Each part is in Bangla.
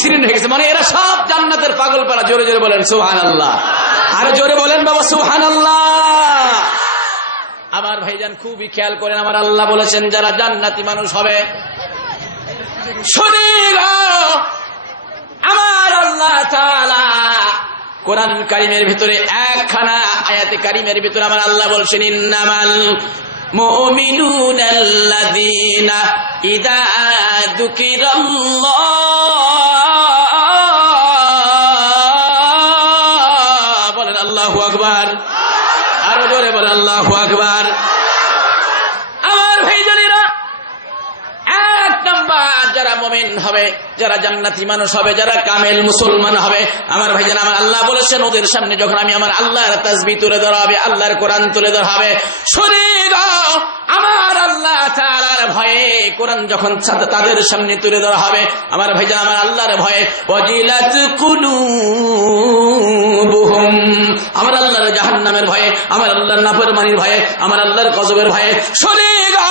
সিরিন হয়ে গেছে, মানে এরা সব জান্নাতের পাগল পারা। জোরে জোরে বলেন সুবহানাল্লাহ, আরো জোরে বলেন বাবা সুবহানাল্লাহ। আমার ভাইজান খুবই খেয়াল করেন, আমার আল্লাহ বলেছেন যারা জান্নাতি মানুষ হবে, আমার আল্লাহ তাআলা কোরআন কারীমের ভিতরে একখানা আয়াতে কারীমের ভিতরে আমার আল্লাহ বলছেন ইন্নামাল মুমিনুনাল্লাযীনা ইযা যুকিরাল্লাহ, বলেন আল্লাহু আকবার, আরো জোরে বলেন আল্লাহু আকবার। আমার ভাইজানেরা, এক নাম্বার যারা মুমিন হবে, যারা জান্নাতি মানুষ হবে, যারা কামেল মুসলমান হবে, আমার ভাইজান আমার আল্লাহ বলেছেন ওদের সামনে যখন আমি আমার আল্লাহর তাসবিহ তুলে ধরা হবে, আল্লাহর কোরআন তুলে ধরা হবে, শরীরা আমার আল্লাহ তাআলার ভয়ে কোরআন যখন তাদের সামনে তুলে ধরা হবে, আমার ভাইজান আমার আল্লাহর ভয়ে ওয়াজিলাত কুলুবুহুম, আমার আল্লাহর জাহান্নামের ভয়ে, আমার আল্লাহর নাফরমানির ভয়ে, আমার আল্লাহর গজবের ভয়ে শরীরা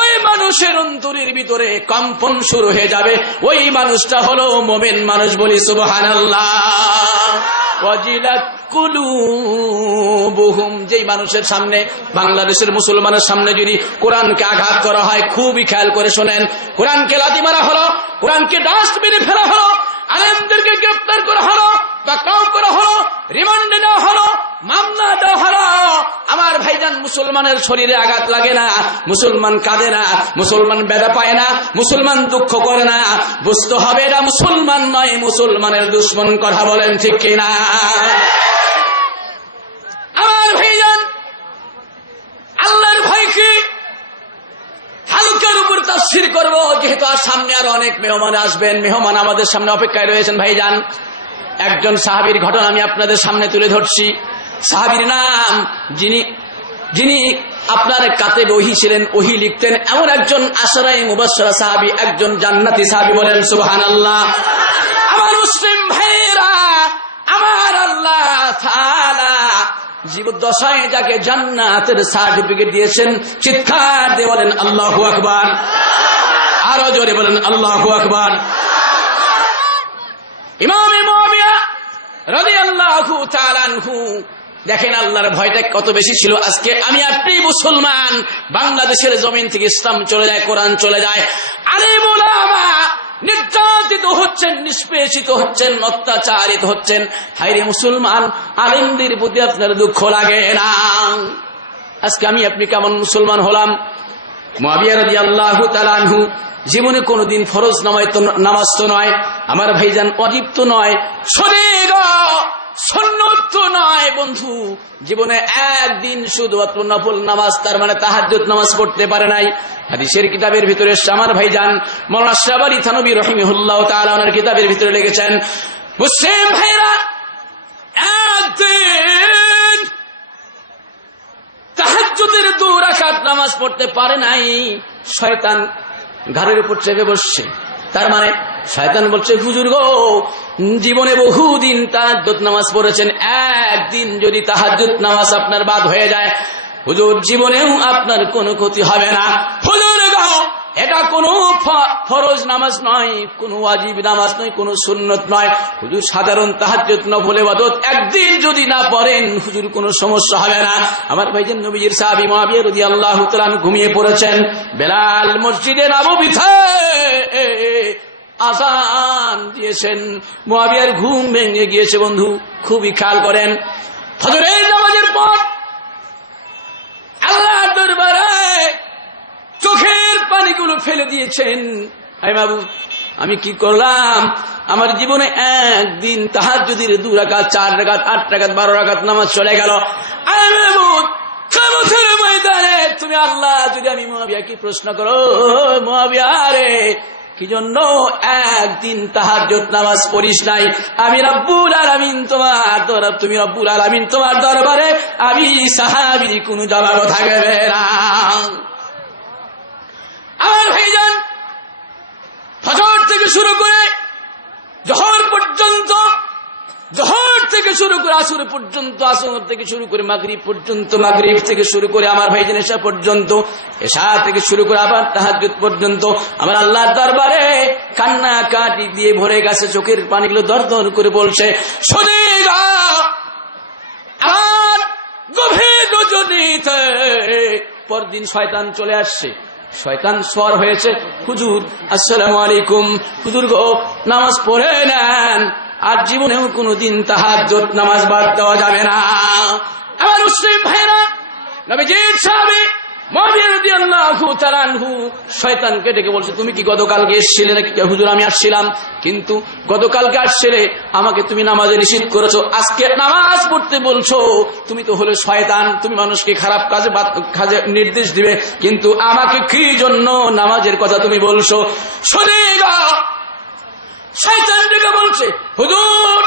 ওই মানুষের অন্তরের ভিতরে কম্পন শুরু হয়ে যাবে। ওই মানুষটা হলো মুমিন মানুষ, বলি সুবহানাল্লাহ। ওয়াজিলাত কুলুবুহুম, যেই মানুষের সামনে, বাংলাদেশের মুসলমানের সামনে যদি কোরআনকে আঘাত করা হয়, খুবই খেয়াল করে শোনেন, কোরআনকে লাথি মারা হলো, কোরআনকে ডাস্টবিনে ফেলা হলো, আলেমদেরকে গ্রেফতার করা হলো, পাকড়াও করা হলো, রিমান্ডে দেওয়া হলো, মামলা দেওয়া হলো, আমার ভাইজান মুসলমানের শরীরে আঘাত লাগে না, মুসলমান কাঁদে না, মুসলমান ব্যথা পায় না, মুসলমান দুঃখ করে না, বুঝতে হবে এটা মুসলমান নয়, মুসলমানের দুশ্মন। কথা বলেন ঠিক কিনা? আমার ভাইজান আল্লাহর ভয় কি হালকার উপর তাফসীর করব, যেহেতু আর সামনে আরো অনেক মেহমান আসবেন, মেহমান আমাদের সামনে অপেক্ষায় রয়েছেন। ভাইজান একজন সাহাবীর ঘটনা আমি আপনাদের সামনে তুলে ধরছি। সাহাবীর নাম যিনি আপনার কাতেব ওহী ছিলেন, ওহী লিখতেন, এমন একজন আশরায়ে মুবাশশারা সাহাবী, একজন জান্নাতি সাহাবী, বলেন সুবহানাল্লাহ। আমার মুসলিম ভাইরা, আমার আল্লাহ তাআলা জীবদ্দশায় যাকে জান্নাতের সার্টিফিকেট দিয়েছেন, চিৎকার দিয়ে বলেন আল্লাহু আকবার, আরো জোরে বলেন আল্লাহু আকবার। ইমাম মুআবিয়া রাদিয়াল্লাহু তাআলা আনহু, দেখেন আল্লাহর ভয়টা কত বেশি ছিল। আজকে আমি আপনি মুসলমান, বাংলাদেশের জমিন থেকে ইসলাম চলে যায়, কোরআন চলে যায়, আলেম উলামা নির্যাতিত হচ্ছেন, নিষ্পেষিত হচ্ছেন, অত্যাচারিত হচ্ছেন। হায়রে মুসলমান, আলেমদের প্রতি আপনার দুঃখ লাগে না? আজকে আমি আপনি কেমন মুসলমান হলাম? মুআবিয়া রাদিয়াল্লাহু তাআলা আনহু জীবনে কোনদিন ফরজ নামাজ তো নয়, আমার ভাইজান ওয়াজিব তো নয়, সুন্নাত তো নয়, বন্ধু জীবনে একদিন শুধুমাত্র নফল নামাজ, তার মানে তাহাজ্জুদ নামাজ পড়তে পারে নাই। হাদিসের কিতাবের ভিতরে আমার ভাইজান মাওলানা শাবারি থানবী রাহিমাহুল্লাহ তাআলা ওনার কিতাবের ভিতরে লিখেছেন, মুসলিম ভাইরা একদিন তাহাজ্জুদের 2 রাকাত নামাজ পড়তে পারে নাই, শয়তান ঘাড়ের উপর চেপে বসছে। তার মানে শয়তান বলছে, হুজুর গো, জীবনে বহুদিন তাহাজ্জুদ নামাজ পড়েছেন, একদিন যদি তাহাজ্জুদ নামাজ আপনার বাদ হয়ে যায়, হুজুর জীবনেও আপনার কোনো ক্ষতি হবে না। হুজুর গো, এটা কোনো ফরজ নামাজ নয়, কোনো ওয়াজিব নামাজ নয়, কোনো সুন্নত নয়, হুজুর সাধারণ তাহাজ্জুদ নফল ইবাদত একদিন যদি না পড়েন হুজুর কোনো সমস্যা হবে না। আমার ভাইজান নবীজির সাহাবী মুআবিয়া রাদিয়াল্লাহু তাআলা ঘুমিয়ে পড়েছেন, বেলাল মসজিদে নববীতে আযান দিয়েছেন, মুআবিয়ার ঘুম ভেঙে গিয়েছে। বন্ধু খুবই খেয়াল করেন, ফজরের নামাজের পর আল্লাহর দরবারে চোখের পানিগুলো ফেলে দিয়েছেন, হে মাবুদ আমি কি করলাম? আমার জীবনে একদিন তাহাজ্জুদের 2 রাকাত, 4 রাকাত, 8 রাকাত, 12 রাকাত নামাজ চলে গেল। আয় মাবুদ, কিয়ামতের ময়দানে তুমি আল্লাহ যদি আমি মুআবিয়াকে প্রশ্ন করো, মুআবিয়া রে কি জন্য একদিন তাহাজ্জুদ নামাজ পড়িস নাই? আমি রব্বুল আলামিন তুমি রব্বুল আলামিন তোমার দরবারে আমি সাহাবীর কোনো জবাব থাকবে না। আমার ভাইজান ফজর থেকে শুরু করে জোহর পর্যন্ত, জোহর থেকে থেকে শুরু করে আসর পর্যন্ত, আসর থেকে শুরু করে মাগরিব পর্যন্ত, মাগরিব থেকে শুরু করে আমার ভাইজান এশা পর্যন্ত, এশা থেকে শুরু করে আবার তাহাজ্জুদ পর্যন্ত আমার আল্লাহর দরবারে কান্না কাটি দিয়ে ভরে গেছে, চোখের পানিগুলো দরদর করে বলছে শুনিগা আর গভীর রজনীতে। পরদিন শয়তান চলে আসছে, শয়তান সওয়ার হয়েছে, হুজুর আসসালামু আলাইকুম, হুজুর গো নামাজ পড়ে নেন, আর জীবনেও কোনোদিন তাহাজ্জুদ নামাজ বাদ দেওয়া যাবে না। আমার মুসলিম ভাইরা, নবীজির সাহাবী মুআবিয়া রাদিয়াল্লাহু তাআলা আনহু শয়তানকে ডেকে বলছে তুমি কি গতকালকে এসেছিলে নাকি? হুজুর আমি আসছিলাম, কিন্তু গতকালকে আসছিলে, আমাকে তুমি নামাজে নিষেধ করেছো, আজকে নামাজ পড়তে বলছো, তুমি তো হলে শয়তান, তুমি মানুষকে খারাপ কাজে নির্দেশ দিবে, কিন্তু আমাকে কি জন্য নামাজের কথা তুমি বলছো? শুনিগা শয়তান ডেকে বলছে হুজুর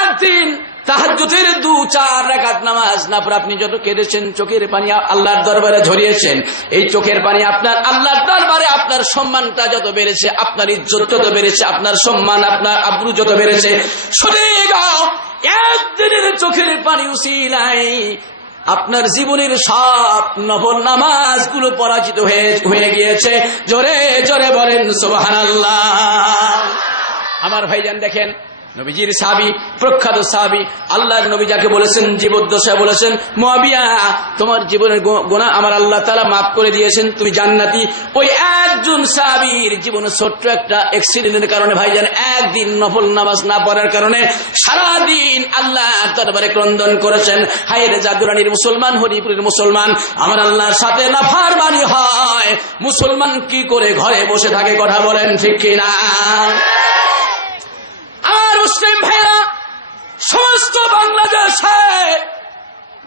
একদিন তাহাজ্জুদের 2-4 রাকাত নামাজ না পড়ে আপনি যত কেঁদেছেন, চোখের পানি আল্লাহর দরবারে ঝরিয়েছেন, এই চোখের পানি আপনার আল্লাহর দরবারে আপনার সম্মানটা যত বেড়েছে, আপনার ইজ্জত যত বেড়েছে, আপনার সম্মান, আপনার আব্রু যত বেড়েছে, শুনিগা একদিনের চোখের পানি উসিলাই আপনার জীবনের সব নফল নামাজগুলো পরাজিত হয়ে গিয়েছে। জোরে জোরে বলেন সুবহানাল্লাহ। আমার ভাইজান দেখেন, নবীজির সাহাবী, প্রখ্যাত সাহাবী, আল্লাহর নবী যাকে বলেছেন জীবদ্দশায় বলেছেন মুআবিয়া তোমার জীবনের গুনাহ আমার আল্লাহ তাআলা মাফ করে দিয়েছেন, তুমি জান্নাতি। ওই একজন সাহাবীর জীবনে ছোট্ট একটা অ্যাক্সিডেন্টের কারণে ভাইজান একদিন নফল নামাজ না পড়ার কারণে সারাদিন আল্লাহর দরবারে ক্রন্দন করেছেন, হায় রে জাদুরানীর মুসলমান, হরিপুরের মুসলমান, আমার আল্লাহর সাথে নাফরমানি হয়, মুসলমান কি করে ঘরে বসে থাকে? কথা বলেন ঠিক কিনা? আমার মুসলিম ভাইরা, সমস্ত বাংলাদেশে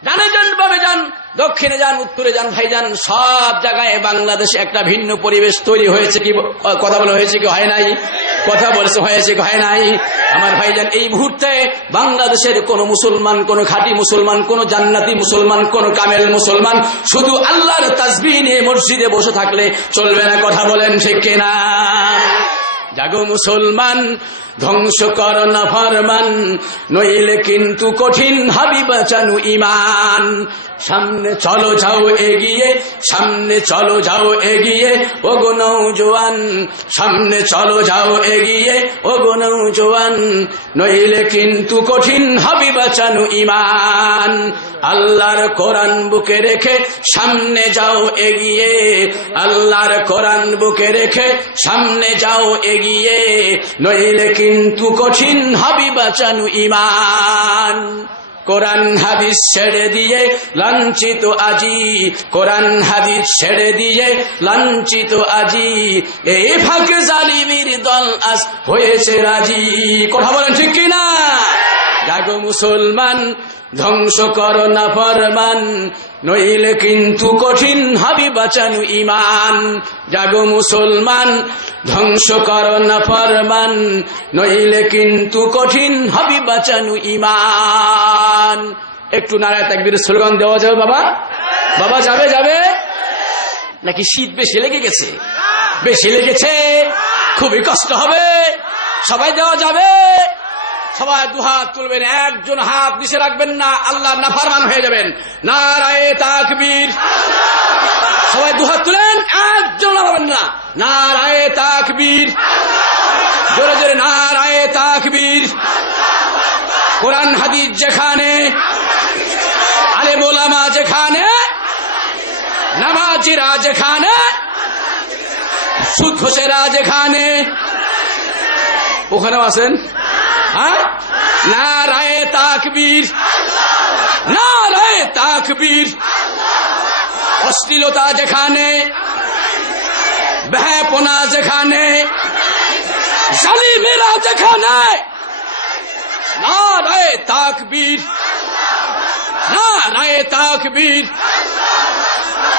ডানে যান, বামে যান, দক্ষিণে যান, উত্তরে যান, ভাইজান সব জায়গায় বাংলাদেশে একটা ভিন্ন পরিবেশ তৈরি হয়েছে। কি কথা বলা হয়েছে কি হয় নাই? কথা বলছে হয়েছে কি হয় নাই? আমার ভাইজান এই মুহূর্তে বাংলাদেশের কোন মুসলমান, কোন খাঁটি মুসলমান, কোন জান্নাতি মুসলমান, কোন কামেল মুসলমান শুধু আল্লাহর তাসবিহ নিয়ে মসজিদে বসে থাকলে চলবে না। কথা বলেন ঠিক কিনা? জাগো মুসলমান, ধ্বংস কর নাফরমান, নইলে কিন্তু কঠিন হাবি বাঁচানো ইমান। সামনে চলো যাও এগিয়ে, সামনে চলো যাও এগিয়ে, ওগো নওজোয়ান, সামনে চলো যাও এগিয়ে, ওগো নওজোয়ান, নইলে কিন্তু কঠিন হাবি বাঁচানো ইমান। আল্লাহর কোরআন বুকে রেখে সামনে যাও এগিয়ে, আল্লাহর কোরআন বুকে রেখে সামনে যাও এগিয়ে, নইলে কিন্তু কঠিন হাবি বাঁচানো ইমান। কোরআন হাদিস ছেড়ে দিয়ে লাঞ্ছিত আজি, কোরআন হাদিস ছেড়ে দিয়ে লাঞ্ছিত আজি, এই ফাঁকে জালিমের দল আজ হয়েছে রাজি। কথা বলেন ঠিক কিনা? জাগো মুসলমান, ধ্বংস কর নাফরমান, নইলে কিন্তু কঠিন হাবি বাঁচানো ইমান। জাগো মুসলমান, ধ্বংস কর নাফরমান, নইলে কিন্তু কঠিন হাবি বাঁচানো ইমান। একটু নারায়ে তাকবীর স্লোগান দেওয়া যাবে? বাবা বাবা যাবে যাবে নাকি শীত বেশি লেগে গেছে? বেশি লেগেছে, খুবই কষ্ট হবে। সবাই দেওয়া যাবে? সবাই দুহাত তুলবেন, একজন হাত নিচে রাখবেন না, আল্লাহর নাফরমান হয়ে যাবেন। নারায়ে তাকবীর। সবাই দুহাত তুলেন, একজন রাখবেন না। নারায়ে তাকবীর। জোরে জোরে নারায়ে তাকবীর। কোরআন হাদিস যেখানে, আলেম ওলামা যেখানে, নামাজিরা যেখানে, সুদ ঘোষেরা যেখানে, ওখানেও আছেন। নারায়ে তাকবীর, নারায়ে তাকবীর। অশ্লীলতা যেখানে, বেহায়াপনা যেখানে, জালিমেরা যেখানে, নারায়ে তাকবীর, নারায়ে তাকবীর।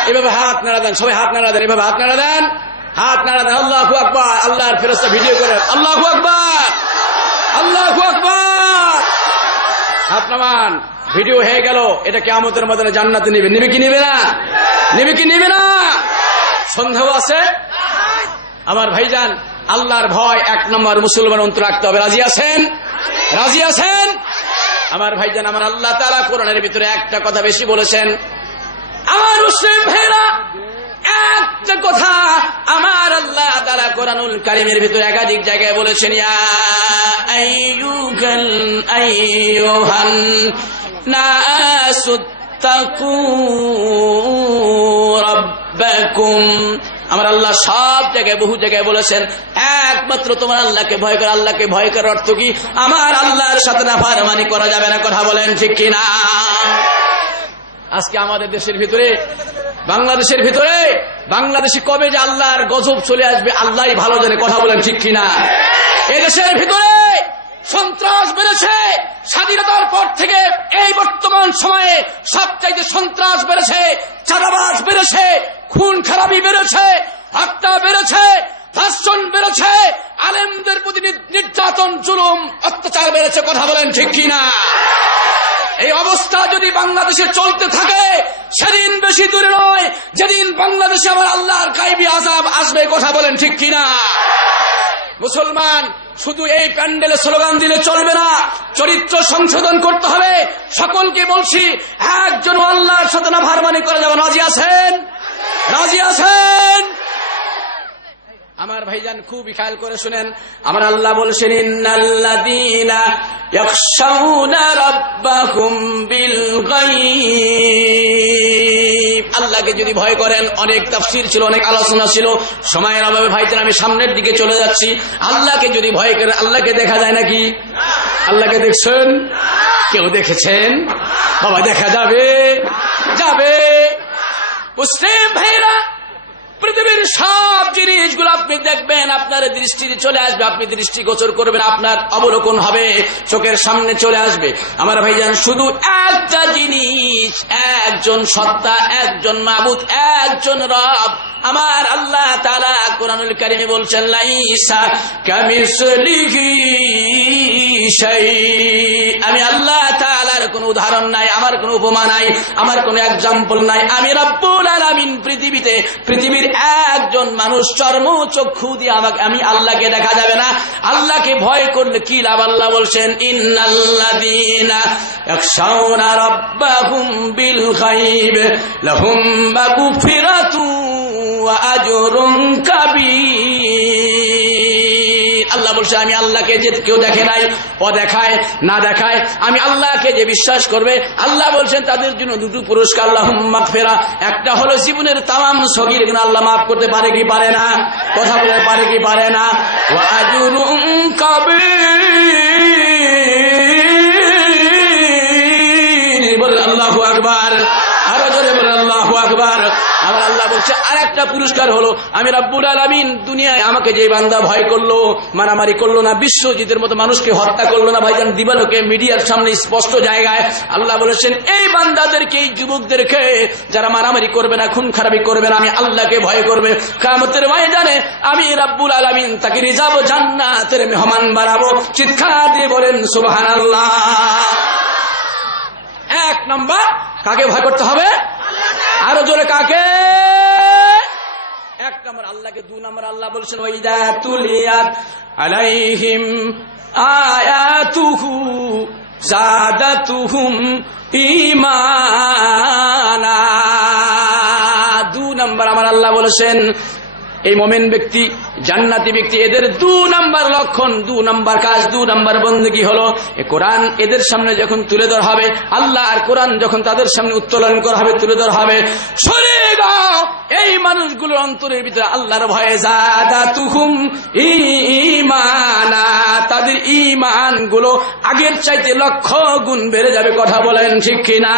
এভাবে হাত নাড়া দেন, সবাই হাত নাড়া দেন, এভাবে হাত নাড়া দেন, হাত নাড়া দেন। আল্লাহু আকবার। আল্লাহর ফেরেশতা ভিডিও করে আল্লাহু আকবার, আল্লাহু আকবার। হাত নামান, ভিডিও হয়ে গেল। এটা কিয়ামতের ময়দানে জান্নাতে নেবে। নেবে কি নেবে না? নেবে কি নেবে না? সন্দেহ আছে? আমার ভাইজান, আল্লাহর ভয় 1 নম্বর মুসলমান অন্তর রাখতে হবে। রাজি আছেন? রাজি আছেন? আমার ভাইজান, আমার আল্লাহ তাআলা কোরআনের ভিতরে একটা কথা বেশি বলেছেন। আমার মুসলিম ভাইরা, একটা কথা আমার আল্লাহ তাআলা কোরআনুল কারীমের ভিতরে একাধিক জায়গায় বলেছেন, ইয়া আইয়ুহান নাসুত্তাকু রাব্বাকুম। আমার আল্লাহ সব জায়গায় বহু জায়গায় বলেছেন একমাত্র তোমার আল্লাহকে ভয় করো। আল্লাহকে ভয় করার অর্থ কি? আমার আল্লাহর সাথে নাফরমানি করা যাবে না। কথা বলেন ঠিক কিনা? আজকে আমাদের দেশের ভিতরে, বাংলাদেশের ভিতরে, বাংলাদেশে কবে যে আল্লাহর গজব চলে আসবে আল্লাহই ভালো জানে। কথা বলেন ঠিক কিনা? এদেশের ভিতরে সন্ত্রাস বেড়েছে। স্বাধীনতার পর থেকে এই বর্তমান সময়ে সবচাইতে সন্ত্রাস বেড়েছে, চাঁদাবাজ বেড়েছে, খুন খারাপি বেড়েছে, হত্যা বেড়েছে, ধর্ষণ বেড়েছে, আলেমদের প্রতি নির্যাতন, জুলুম, অত্যাচার বেড়েছে। কথা বলেন ঠিক কিনা? এই অবস্থা যদি বাংলাদেশে চলতে থাকে সেদিন বেশি দূরে নয় যেদিন বাংলাদেশে আবার আল্লাহর গায়বী আযাব আসবে। কথা বলেন ঠিক কিনা? মুসলমান শুধু এই প্যান্ডেলে স্লোগান দিলে চলবে না, চরিত্র সংশোধন করতে হবে। সকলকে বলছি, একজন আল্লাহর সাথে নাফরমানি করে যাবেন। রাজি আছেন? রাজি আছেন? আমার ভাইজান খুব খেয়াল করে শুনেন, আমার আল্লাহ বলেছেন, ইন্নাল্লাযীনা ইয়াখশাউনা রাব্বাহুম বিল গায়ব। আল্লাহকে যদি ভয় করেন, অনেক তাফসীর ছিল, অনেক আলোচনা ছিল, সময়ের অভাবে ভাইজান আমি সামনের দিকে চলে যাচ্ছি। আল্লাহকে যদি ভয় করেন, আল্লাহকে দেখা যায় নাকি? আল্লাহকে দেখছেন? কেউ দেখেছেন? বাবা দেখা যাবে? যাবে। মুসলিম ভাইরা, পৃথিবীর সব জিনিসগুলো আপনি দেখবেন, আপনার দৃষ্টি চলে আসবে, আপনি দৃষ্টিগোচর করবেন, আপনার অবলোকন হবে, চোখের সামনে চলে আসবে। আমার ভাইজান শুধু একটা জিনিস, একজন সত্তা, একজন মাবুদ, একজন রব। আমার আল্লাহ তাআলা কোরআনুল কারীমে বলছেন, লাইসা কামিসলিহি শাই। আমি আল্লাহ তাআলার কোনো উদাহরণ নাই, আমার কোনো উপমা নাই, আমার কোনো এক্সাম্পল নাই। আমি রব্বুল আলামিন। পৃথিবীর একজন মানুষ চর্ম চক্ষু দিয়ে আমি আল্লাহকে দেখা যাবে না। আল্লাহকে ভয় করলে কি লাভ? আল্লাহ বলছেন, ইন্নাল্লাযীনা ইয়াখশাউনা রাব্বাহুম বিল গায়ব লাহুম মাগফিরাতুন ওয়া আজরুন কাবীর। আল্লাহ বলছে, আমি আল্লাহকে যে কেউ দেখে নাই, ও দেখায় না দেখায়, আমি আল্লাহকে যে বিশ্বাস করবে, আল্লাহ বলছেন তাদের জন্য দুটো পুরস্কার, লাহুম মাগফিরা। একটা হলো জীবনের তামাম সগীর গুনাহ আল্লাহ মাফ করতে পারে কি পারে না? কথা বলে পারে কি পারে না? ওয়া আজরুন কাবীর। বলেন আল্লাহু আকবার। আরো জোরে বলেন আল্লাহু আকবার। আমার আল্লাহ বলছে আরেকটা পুরস্কার হলো, আমি রব্বুল আলামিন দুনিয়ায় আমাকে যে বান্দা ভয় করলো, মারামারি করলো না, বিশ্বজিতের মতো মানুষকে হত্যা করলো না, ভাইজান দিবালোকে মিডিয়ার সামনে স্পষ্ট জায়গায় আল্লাহ বলেছেন, এই বান্দাদেরকে, এই যুবকদেরকে যারা মারামারি করবে না, খুন খারাপি করবে না, আমি আল্লাহকে ভয় করবে, কিয়ামতের ময়দানে আমি রব্বুল আলামিন তাকে রিজাব জান্নাতের মেহমান বানাবো। চিৎকার দিয়ে বলেন সুবহানাল্লাহ। এক নম্বর কাকে ভয় করতে হবে? আরো জোরে কাকে? এক নম্বর আল্লাহকে। দুই নম্বর আল্লাহ বলছেন, ওয়াইদা তুলিয়াত আলাইহিম আয়াতুহু যাদাতুহুম ঈমানা। দুই নম্বর আমার আল্লাহ বলেছেন, এই মুমিন ব্যক্তি, জান্নাতি ব্যক্তি, এদের 2 নাম্বার লক্ষণ, 2 নাম্বার কাজ, 2 নাম্বার বন্দেগী হলো এই কোরআন এদের সামনে যখন তুলে ধরা হবে, আল্লাহ আর কোরআন যখন তাদের সামনে উত্তোলন করা হবে, তুলে ধরা হবে, সরে যাও। এই মানুষগুলোর অন্তরের ভিতরে আল্লাহর ভয়ে যাদাতুহুম ঈমানা, তাদের ঈমান গুলো আগের চাইতে লক্ষ গুণ বেড়ে যাবে। কথা বলেন ঠিক কিনা?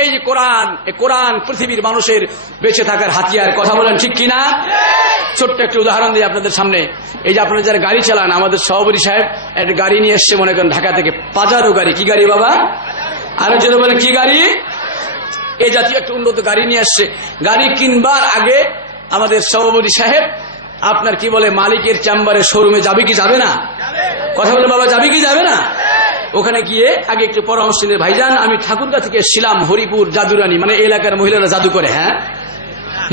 এই যে কোরআন, এই কোরআন পৃথিবীর মানুষের বেঁচে থাকার হাতিয়ার। কথা বলেন ঠিক কিনা? ছোট্ট একটা উদাহরণ দিই আপনাদের সামনে। এই যে আপনারা যারা গাড়ি চালান, আমাদের সভাপতি সাহেব একটা গাড়ি নিয়ে এসছে, মনে করেন ঢাকা থেকে, পাজারো গাড়ি। কি গাড়ি বাবা? আরো যদি বলেন কি গাড়ি? এই জাতীয় একটা উন্নত গাড়ি নিয়ে আসছে। গাড়ি কিনবার আগে আমাদের সভাপতি সাহেব আপনার কি বলে, মালিকের চেম্বারে, শোরুমে যাবে কি যাবে না? কথা বলে বাবা, যাবে কি যাবে না? ওখানে গিয়ে আগে একটু পরামর্শ নিয়ে, ভাইজান আমি ঠাকুরগাঁ থেকে এসেছিলাম, হরিপুর জাদুরানী, মানে এলাকার মহিলারা জাদু করে। হ্যাঁ,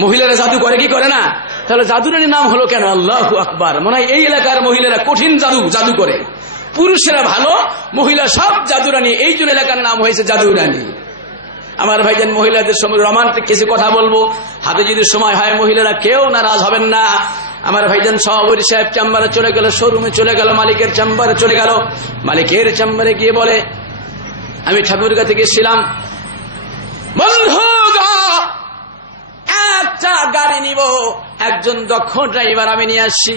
মহিলারা জাদু করে কি করে না? তাহলে জাদুরানীর নাম হলো কেন? আল্লাহু আকবার। মনে হয় এই এলাকার মহিলারা কঠিন জাদু করে। পুরুষেরা ভালো, মহিলা সব জাদুরানী, এই জন্য এলাকার নাম হয়েছে জাদুরানী। আমার ভাইজান, মহিলাদের সঙ্গে রোমান্টিক কিছু কথা বলবো, হাতে যদি সময় হয় মহিলারা কেউ নারাজ হবেন না। আমার ভাইজান সভাপতি সাহেব চেম্বারে চলে গেল, শোরুমে চলে গেল, মালিকের চেম্বারে চলে গেল। মালিকের চেম্বারে গিয়ে বলে, আমি ঠাকুরগা থেকে এসেছিলাম, বন্ধু একটা গাড়ি নিব, একজন দক্ষ ড্রাইভার আমি নিয়ে আসছি।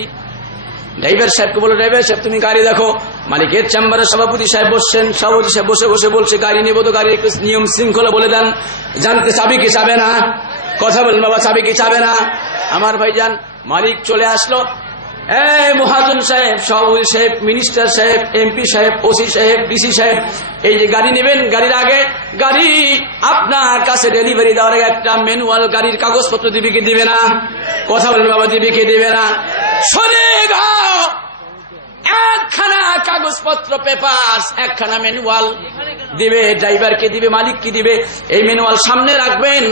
ড্রাইভার সাহেবকে বলো, ড্রাইভার সাহেব তুমি গাড়ি দেখো। মালিকের চেম্বারে সভাপতি সাহেব বসছেন, সভাপতি সাহেব বসে বসে বলছে, গাড়ি নিব তো গাড়ির একটু নিয়ম শৃঙ্খলা বলে দেন, জানতে চাবি কি চাবে না, কথা বলেন বাবা, চাবি কি চাবে না। আমার ভাইজান মালিক চলে আসলো, এই মহাজন সাহেব, সভাপতি সাহেব, মিনিস্টার সাহেব, এমপি সাহেব, ওসি সাহেব, ডিসি সাহেব, এই যে গাড়ি নেবেন, গাড়ির আগে গাড়ি আপনার কাছে ডেলিভারি দেওয়ার আগে একটা ম্যানুয়াল গাড়ির কাগজপত্র দিবে কি দিবে না, কথা বলেন বাবা, দিবে কি দিবে না। শোনে একখানা কাগজপত্র পেপার, একখানা ম্যানুয়াল দিবে, ড্রাইভারকে দিবে, মালিককে দিবে। এই ম্যানুয়াল সামনে রাখবেন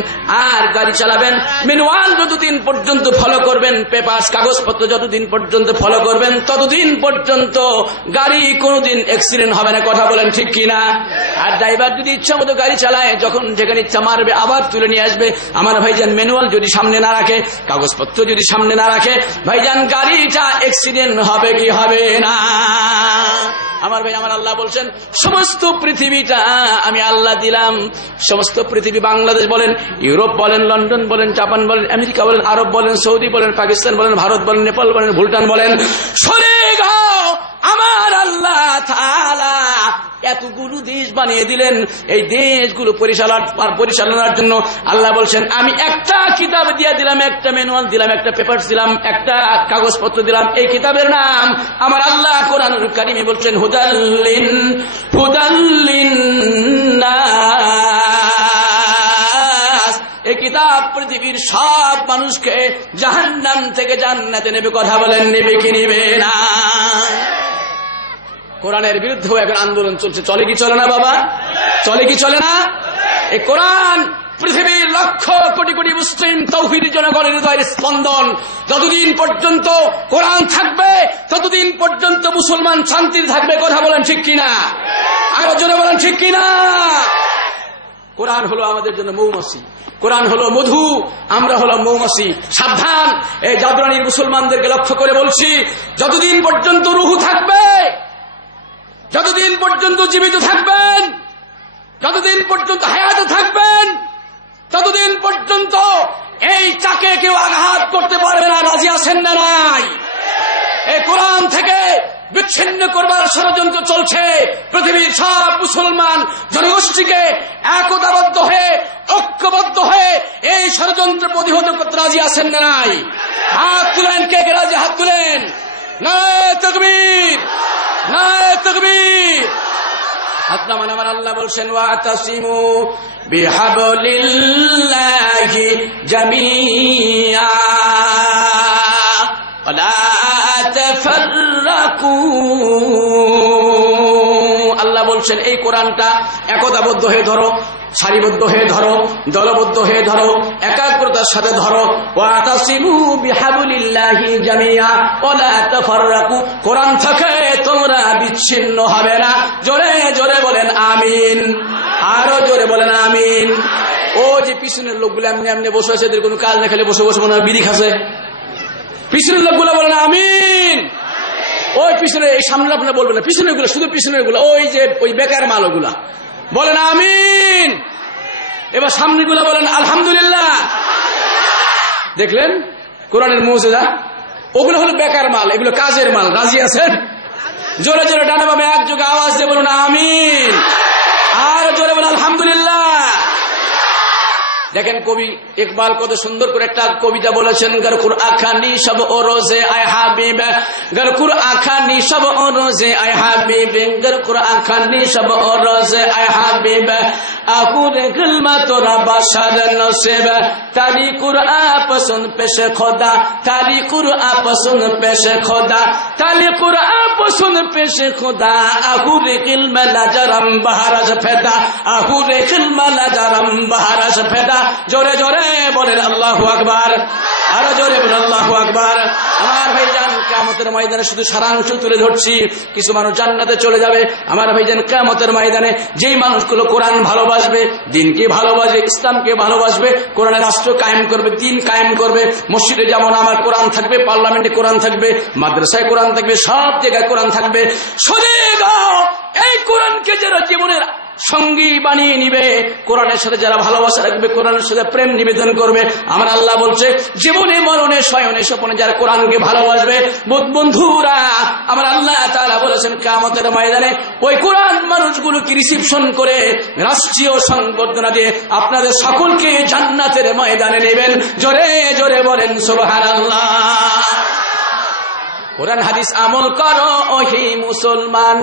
আর গাড়ি চালাবেন। ম্যানুয়াল যতদিন পর্যন্ত ফলো করবেন, পেপার কাগজপত্র যতদিন পর্যন্ত ফলো করবেন, ততদিন পর্যন্ত গাড়ি কোনোদিন অ্যাক্সিডেন্ট হবে না, কথা বলেন ঠিক কিনা। আর ড্রাইভার যদি ইচ্ছা মতো গাড়ি চালায়, যখন যেখানে ইচ্ছা মারবে, আবার তুলে নিয়ে আসবে। আমার ভাইজান ম্যানুয়াল যদি সামনে না রাখে, কাগজপত্র যদি সামনে না রাখে, ভাইজান গাড়িটা অ্যাক্সিডেন্ট হবে কি হবে না। আমার ভাই, আমার আল্লাহ বলছেন, সমস্ত পৃথিবীটা আমি আল্লাহ দিলাম। সমস্ত পৃথিবী, বাংলাদেশ বলেন, ইউরোপ বলেন, লন্ডন বলেন, জাপান বলেন, আমেরিকা বলেন, আরব বলেন, সৌদি বলেন, পাকিস্তান বলেন, ভারত বলেন, নেপাল বলেন, ভুটান বলেন, সরে গাও আমার আল্লাহ তাআলা এতগুলো দেশ বানিয়ে দিলেন। এই দেশগুলো পরিচালনার জন্য আল্লাহ বলছেন, আমি একটা কিতাব দিয়ে দিলাম, একটা ম্যানুয়াল দিলাম, একটা পেপার দিলাম, একটা কাগজপত্র দিলাম। এই কিতাবের নাম আমার আল্লাহ কোরআনুল কারীমে বলছেন, হুদাল্লিন নাস। এই কিতাব পৃথিবীর সব মানুষকে জাহান্নাম থেকে জান্নাতে নেবে, কথা বলেন নেবে কি নেবে না। কোরআনের বিরুদ্ধে এখন আন্দোলন চলছে, চলে কি চলে না বাবা, চলে কি চলে না। এই কোরআন পৃথিবীর লক্ষ কোটি কোটি মুসলিম তৌহিদি জনগণের হৃদয়ের স্পন্দন। যতদিন পর্যন্ত কোরআন থাকবে, ততদিন পর্যন্ত মুসলমান শান্তির থাকবে, কথা বলেন ঠিক কিনা, আরো জোরে বলেন ঠিক কিনা। কোরআন হলো আমাদের জন্য মৌমাছি, কোরআন হলো মধু, আমরা হলো মৌমাছি। সাবধান, এই জাদুরানীর মুসলমানদেরকে লক্ষ্য করে বলছি, যতদিন পর্যন্ত রুহু থাকবে, যতদিন পর্যন্ত জীবিত থাকবেন, যতদিন পর্যন্ত হায়াতে থাকবেন, ততদিন পর্যন্ত এই চাকে কেউ আঘাত করতে পারবে না। রাজি আছেন না নাই? এই কোরআন থেকে বিচ্ছিন্ন করবার ষড়যন্ত্র চলছে। পৃথিবীর সব মুসলমান জনগোষ্ঠীকে একতাবদ্ধ হয়ে, ঐক্যবদ্ধ হয়ে এই ষড়যন্ত্র প্রতিহত করতে রাজি আছেন না নাই? হাত তুলেন, কে কে রাজি, হাত তুলেন। নারে তাকবীর, নারে তাকবীর। আপনার আমার আল্লাহ বলছেন, ওয়াতাসিমু বিহাবলিল্লাহি জামিআ ওয়ালা তাফাররাকু। আল্লাহ বলছেন, এই কোরআনটা একতাবদ্ধ হয়ে ধরো, সারিবদ্ধ হয়ে ধরো, দলবদ্ধ হয়ে ধরো, একাগ্রতার সাথে ধরো। ওয়াতাসিমু বিহাবলিল্লাহি জামিআ ওয়ালা তাফাররাকু। কোরআন থেকে তোমরা বিচ্ছিন্ন হবে না। জোরে জোরে বলেন আমিন, আরো জোরে বলেন আমিন। ও যে পিছনের লোকগুলো এমনি এমনি বসে আছে, এদের কোনো কাজ না, খেলে বসে বসে মনে হয় বিড়ি খাচ্ছে। পিছনের লোকগুলো বলেন আমিন। ওই পিছনে, এই সামনে আপনারা বলবেন না, পিছনের গুলো, শুধু পিছনের গুলো, ওই যে ওই বেকার মাল, ওগুলা বলেন আমিন। এবার সামনে গুলা বলেন আলহামদুলিল্লাহ। দেখলেন কোরআনের মুজিজা? ওগুলো হলো বেকার মাল, এগুলো কাজের মাল। রাজি আছেন? জোরে জোরে ডানা বামে একযোগে আওয়াজ দিয়ে বলুন আমিন, আর জোরে বলুন আলহামদুলিল্লাহ। দেখেন কবি ইকবাল কত সুন্দর করে একটা কবিতা বলেছেন, গর কুরআন খানি সব ও রোজে আয় হাবিব, গর কুরআন খানি সব ও রোজে আয় হাবিব, গর কুরআন খানি সব ও রোজে আয় হাবিব, আকুরে গলমা তোরা বাশার নসিব, তারি কুরআন পসন্দ পেশে খোদা, তারি কুরআন পসন্দ পেশে খোদা, তারি কুরআন পসন্দ পেশে খোদা, আকুরে গলমা লাজরম বাহারাজ ফেদা, আকুরে গলমা লাজরম বাহারাজ ফেদা। জোরে জোরে বলেন আল্লাহু আকবার, আরো জোরে বলেন আল্লাহু আকবার। আমার ভাইজান কিয়ামতের ময়দানে শুধু সারাংশ তুলে ধরছি। কিছু মানুষ জান্নাতে চলে যাবে আমার ভাইজান কিয়ামতের ময়দানে। যেই মানুষগুলো কোরআন ভালোবাসবে, দিনকে ভালোবাসবে, ইসলামকে ভালোবাসবে, কোরআনের রাষ্ট্র কায়েম করবে, দিন কায়েম করবে। মসজিদে যেমন আমার কোরআন থাকবে, পার্লামেন্টে কোরআন থাকবে, মাদ্রাসায় কোরআন থাকবে, সব জায়গায় কোরআন থাকবে। এই কোরআনকে যারা জীবনের সঙ্গী বানিয়ে নিবে, কোরআনের সাথে যারা ভালোবাসা রাখবে, কোরআনের সাথে প্রেম নিবেদন করবে, আমার আল্লাহ বলছে জীবনে মরণে শয়নে স্বপনে যারা কোরআনকে ভালোবাসবে, বন্ধুরা আমার আল্লাহ তাআলা বলেছেন কিয়ামতের ময়দানে ওই কোরআন মানুষগুলোকে রিসিপশন করে রাষ্ট্রীয় সংবর্ধনা দিয়ে আপনাদের সকলকে জান্নাতের ময়দানে নেবেন। জোরে জোরে বলেন সুবহানাল্লাহ। কোরআন হাদিস আমল করো ওহি মুসলমান,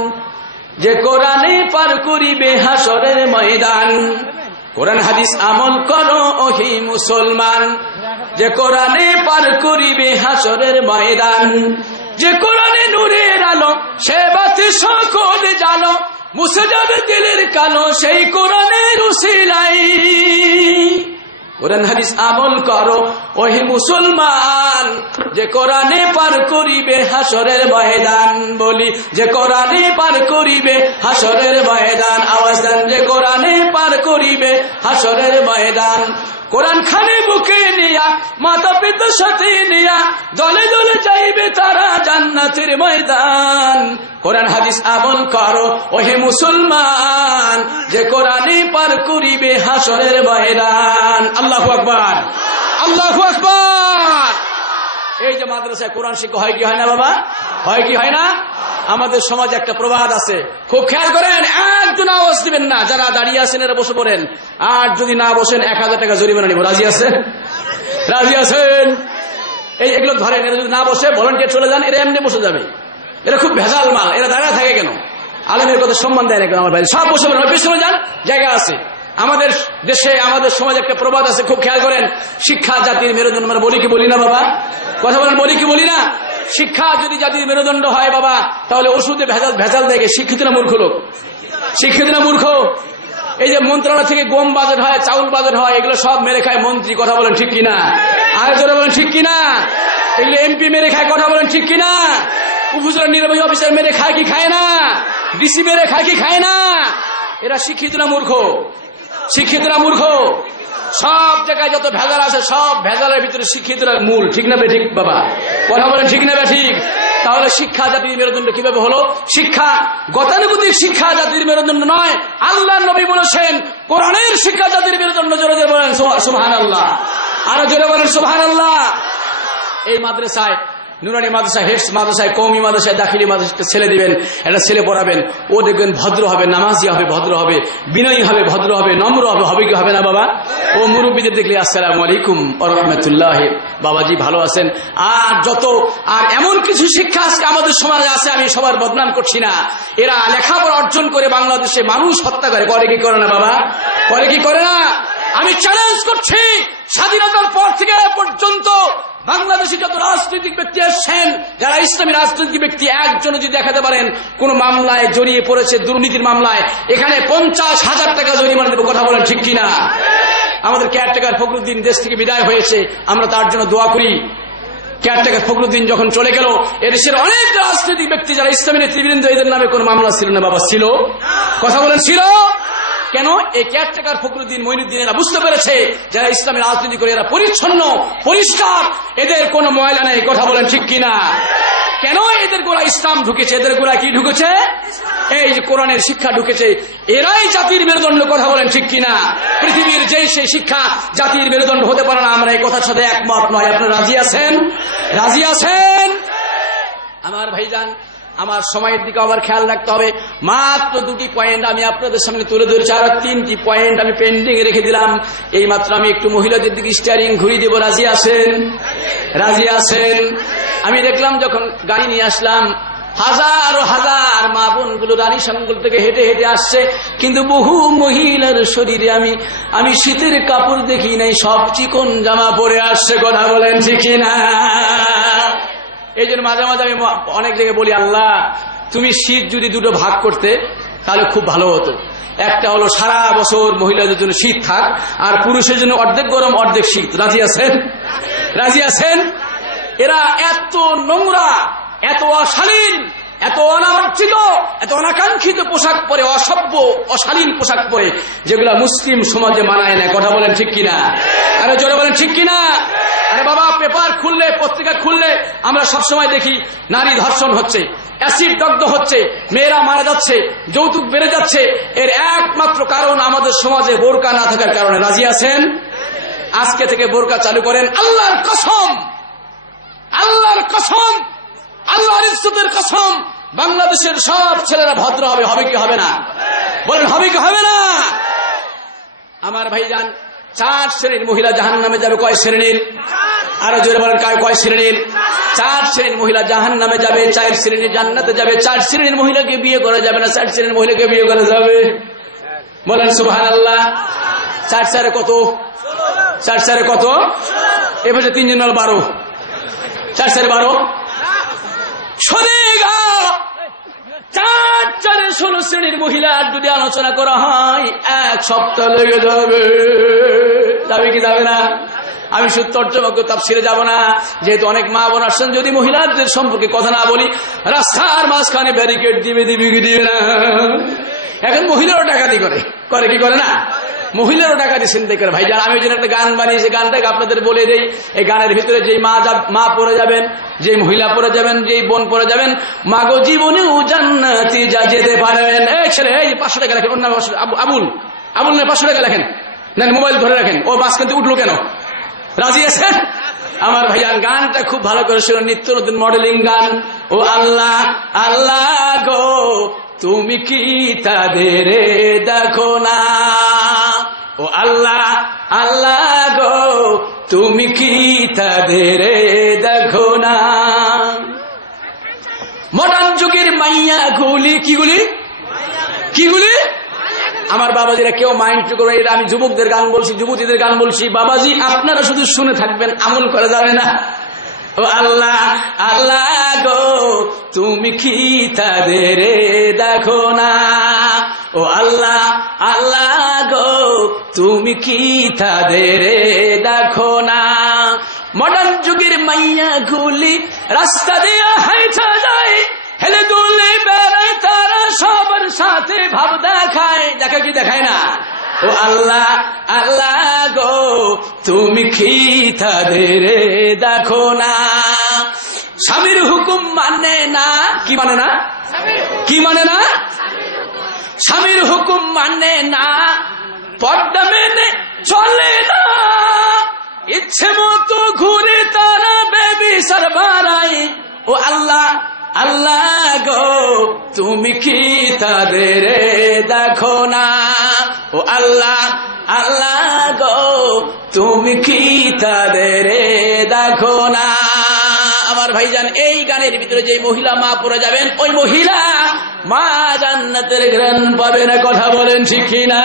যে কোরআনে পার করিবে হাসরের ময়দান। কোরআন হাদিস আমল করো ওহি মুসলমান, যে কোরআনে পার করিবে হাসরের ময়দান। যে কোরআনে নূরের আলো, সে বাতি সকল জালো, মুছে যাবে দিলের কালো সেই কোরআনের উসিলাই। কোরআন হাদিস আমল করো ওহে মুসলমান, যে কোরআনে পার করিবে হাসরের ময়দান। বলি যে কোরআনে পার করিবে হাসরের ময়দান। আওয়াজ দেন যে কোরআনে পার করিবে হাসরের ময়দান। কোরআন খানে বুকে নিয়া, মাতা পিতার সাথে নিয়া, দলে দলে যাইবে তারা জান্নাতের ময়দান। কোরআন হাদিস আমল করো ওহে মুসলমান, যে কোরআনে পার করিবে হাসরের ময়দান। আল্লাহু আকবার, আল্লাহু আকবার। এই যে মাদ্রাসায় কোরআন শিক্ষা হয় কি হয় না বাবা? হয় কি হয় না? আমাদের সমাজে একটা প্রবাদ আছে, খুব খেয়াল করেন, একজন আওয়াজ দিবেন না। যারা দাঁড়িয়ে আছেন এরা বসে পড়েন, আর যদি না বসেন 1000 টাকা জরিমানা নিব। রাজি আছেন? রাজি আছেন? এই এগুলো ধরেন, এরা যদি না বসে ভলান্টিয়ার চলে যান, এরা এমনি বসে যাবে। এরা খুব ভেজাল মাল, এরা দাঁড়ায় থাকে কেন? আলেমের কথা সম্মান দেয় না কেন? আমার ভাই সব বসে পড়েন, পিছনে যান, জায়গা আছে। আমাদের দেশে আমাদের সমাজে একটা প্রবাদ আছে, খুব খেয়াল করেন, শিক্ষা জাতির মেরুদণ্ড। আমরা বলি কি বলি না বাবা? কথা বলেন, বলি কি বলি না? শিক্ষা যদি জাতির মেরুদণ্ড হয় বাবা, তাহলে ওষুধে ভেজাল দেখে শিক্ষিত না মূর্খ লোক? শিক্ষিত না মূর্খ? এই যে মন্ত্রণালয় থেকে গম বাজেট হয়, চাউল বাজেট হয়, এগুলো সব মেরে খায় মন্ত্রী। কথা বলেন ঠিক কিনা? আর জোরে বলেন ঠিক কিনা? এগুলো এমপি মেরে খায়। কথা বলেন ঠিক কিনা? উপজেলা নির্বাহী অফিসার মেরে খায় কি খায় না? ডিসি মেরে খায় কি খায় না? এরা শিক্ষিত না মূর্খ? শিক্ষিত না মূর্খ? সব জায়গায় যত ভেজাল আছে, সব ভেজালের ভিতরে শিক্ষিতরা মূল। ঠিক না ঠিক বাবা? কথা বলেন ঠিক না ঠিক? তাহলে শিক্ষা জাতির মেরুদণ্ড কিভাবে হলো? শিক্ষা গতানুগতিক শিক্ষা জাতির মেরুদণ্ড নয়। আল্লাহ নবী বলেছেন কোরআনের শিক্ষা জাতির মেরুদণ্ড। জোরে জোরে বলেন সুবহানাল্লাহ, আরো জোরে বলেন সুবহানাল্লাহ। এই মাদ্রাসায়, নুরানি মাদ্রাসায়, হেফজ মাদ্রাসায়, কওমি মাদ্রাসায়, দাখিলি মাদ্রাসায় ছেলে দিবেন, একটা ছেলে পড়াবেন, ও দেখবেন ভদ্র হবে, নামাজি হবে, ভদ্র হবে, বিনয়ী হবে, ভদ্র হবে, নম্র হবে। হবে কি হবে না বাবা? ও মুরব্বীদের দেখলে আসসালামু আলাইকুম ওয়া রাহমাতুল্লাহ, বাবাজি ভালো আছেন। আর এমন কিছু শিক্ষা আজকে আমাদের সমাজে আছে, আমি সবার বদনাম করছি না। এরা লেখাপড়া অর্জন করে বাংলাদেশে মানুষ হত্যা করে। করে কি করে না বাবা? করে কি করে না? আমি চ্যালেঞ্জ করছি, স্বাধীনতার পর থেকে পর্যন্ত বাংলাদেশে যত রাজনৈতিক ব্যক্তি এসেছেন, যারা ইসলামী রাজনৈতিক ব্যক্তি, একজনে যদি দেখাতে পারেন কোন মামলায় জড়িয়ে পড়েছে, দুর্নীতির মামলায়, এখানে 50,000 টাকা জরিমানা দেব। কথা বলেন ঠিক কিনা? আমাদের কেয়ারটেকার ফখরুদ্দিন দেশ থেকে বিদায় হয়েছে, আমরা তার জন্য দোয়া করি। কেয়ারটেকার ফখরুদ্দিন যখন চলে গেল, এদেশের অনেক রাজনৈতিক ব্যক্তি যারা ইসলামী নেতৃবৃন্দ, এদের নামে কোন মামলা ছিল না বাবা? ছিল? কথা বলেন ছিল? কেন? এই কেয়ারটেকার ফখরুদ্দিন, মঈনুদ্দিন এরা বুঝতে পেরেছে যারা ইসলামী রাজনীতি করে এরা পরিচ্ছন্ন, পরিষ্কার, এদের কোনো ময়লা নেই। কথা বলেন ঠিক কিনা? কেন? এদের গোড়া ইসলাম ঢুকেছে। এদের গোড়া কি ঢুকেছে? এই যে কোরআনের শিক্ষা ঢুকেছে। এরাই জাতির মেরুদণ্ড। কথা বলেন ঠিক কিনা? পৃথিবীর যে সেই শিক্ষা জাতির মেরুদণ্ড হতে পারে না। আমরা এই কথার সাথে একমত নয়। আপনারা রাজি আছেন? রাজি আছেন? আমার ভাইজান, আমার সময়ের দিকে আবার খেয়াল রাখতে হবে। মাত্র 2টি পয়েন্ট আমি আপনাদের সামনে তুলে ধরেছি, আর 3টি পয়েন্ট আমি পেন্ডিং রেখে দিলাম। এই মাত্র আমি একটু মহিলাদের দিকে স্টিয়ারিং ঘুরিয়ে দেবো। রাজি আছেন? রাজি আছেন? আমি দেখলাম যখন গাড়ি নিয়ে আসলাম, হাজার হাজার মা বোনগুলো রানী সংকুল থেকে হেঁটে হেঁটে আসছে, কিন্তু বহু মহিলার শরীরে আমি শীতের কাপড় দেখি নাই, সব চিকন জামা পরে আসছে। কথা বলেন ঠিক না? এই জন্য মাঝে মাঝে আমি অনেক জায়গায় বলি, আল্লাহ তুমি শীত যদি দুটো ভাগ করতে তাহলে খুব ভালো হতো। একটা হলো সারা বছর মহিলাদের জন্য শীত থাক, আর পুরুষের জন্য অর্ধেক গরম অর্ধেক শীত। রাজি আছেন? রাজি আছেন? এরা এত নোংরা, এত অশালীন, এত অনাবর্জিত, এত অনাকাঙ্ক্ষিত পোশাক পরে, অসভ্য অশালীন পোশাক পরে, যেগুলা মুসলিম সমাজে মানায় না। কথা বলেন ঠিক কিনা? আরে জোরে বলেন ঠিক কিনা? আরে বাবা, পেপার খুললে, পত্রিকা খুললে আমরা সবসময় দেখি নারী ধর্ষণ হচ্ছে, অ্যাসিড দগ্ধ হচ্ছে, মেয়েরা মারা যাচ্ছে, যৌতুক বেড়ে যাচ্ছে। এর একমাত্র কারণ আমাদের সমাজে বোরকা না থাকার কারণে। রাজি আছেন? আজকে থেকে বোরকা চালু করেন। আল্লাহর কসম, আল্লাহর কসম, আল্লাহর ইজ্জতের কসম, বাংলাদেশের সব ছেলেরা ভদ্র হবে। হবে কি হবে না? বলেন হবে কি হবে না? আমার ভাইজান, 4 শ্রেণীর মহিলা জাহান্নামে যাবে। কয় শ্রেণীর? আরো জোরে বলেন, কয় শ্রেণীর? 4 শ্রেণীর মহিলা জাহান্নামে যাবে, 4 শ্রেণীর জান্নাতে যাবে। 4 শ্রেণীর মহিলাকে বিয়ে করা যাবে না, 4 শ্রেণীর মহিলাকে বিয়ে করা যাবে। বলেন সুবহানাল্লাহ। 4 চারে কত? 4 চারে কত? এভাবে 3 জন 12, 4 চারে 12। শোনেগা, 4 চারে 16 শ্রেণীর মহিলার যদি আলোচনা করা হয় 1 সপ্তাহ লেগে যাবে। যাবে কি যাবে না? আমি শুধু তর্জমা তাফসিরে যাব না, যেহেতু অনেক মা বোন আসছেন। যদি মহিলাদের সম্পর্কে কথা না বলি, রাস্তার মাঝখানে ব্যারিকেড দিবে কি দিবে না? এখন মহিলারও ডাকাতি করে কি করে না? মহিলারও ডাকাতি চিন্তা করে। ভাইজান, আমি যেন একটা গান বানিয়েছি, গানটাকে আপনাদের বলে দেই। এই গানের ভিতরে যেই মা পড়ে যাবেন, যেই মহিলা পড়ে যাবেন, যেই বোন পড়ে যাবেন, মাগো জীবনেও জান্নাতে যা যেতে পারবেন। এই ছেলে, এই 500 টাকা লেখেন। ওর নাম আবুল না, 500 টাকা লেখেন। না, মোবাইল ধরে রাখেন। ও মাঝখান থেকে উঠলো কেন? রাজি আছেন? আমার ভাইজান, গানটা খুব ভালো করে শুনুন, নিত্য নতুন মডেলিং গান। ও আল্লাহ, আল্লাহ গো, তুমি কি তাদের দেখো না? ও আল্লাহ, আল্লাহ গো, তুমি কি তাদের দেখো না? মডার্ন যুগের মাইয়া গুলি, কিগুলি? আমার বাবাজিরা কেউ মাইন্ড করবে, এটা আমি যুবকদের গান বলছি, যুবতীদের গান বলছি। বাবাজি, আপনারা শুধু শুনে থাকবেন, আমল করা যাবে না। ও আল্লাহ, আল্লাহ গো, তুমি কি তাদের দেখো না? ও আল্লাহ, আল্লাহ গো, তুমি কি তাদের দেখো না? মডার্ন যুগের মাইয়া গুলি রাস্তা দিয়ে হাইটা যায়, হেলে দুলে বেড়ায়, তারা সবার সাথে ভাব দেখায়। দেখা কি দেখায় না? ও আল্লাহ, আল্লাহ গো, তুমি কি তাদের দেখো না? স্বামীর হুকুম মানে না। কি মানে না? কি মানে না? স্বামীর হুকুম মানে না, পর্দা মেনে চলে না, ইচ্ছে মতো ঘুরে তারা বেবিচার বাড়ায়। ও আল্লাহ, আল্লাহ গো, তুমি কি তাদের দেখো না? ও আল্লাহ, আল্লাহ গো, তুমি কি তাদের দেখো না? আমার ভাইজান, এই গানের ভিতরে যে মহিলা মা পড়ে যাবেন, ওই মহিলা মা জান্নাতের ঘ্রাণ পাবে না। কথা বলেন ঠিক না?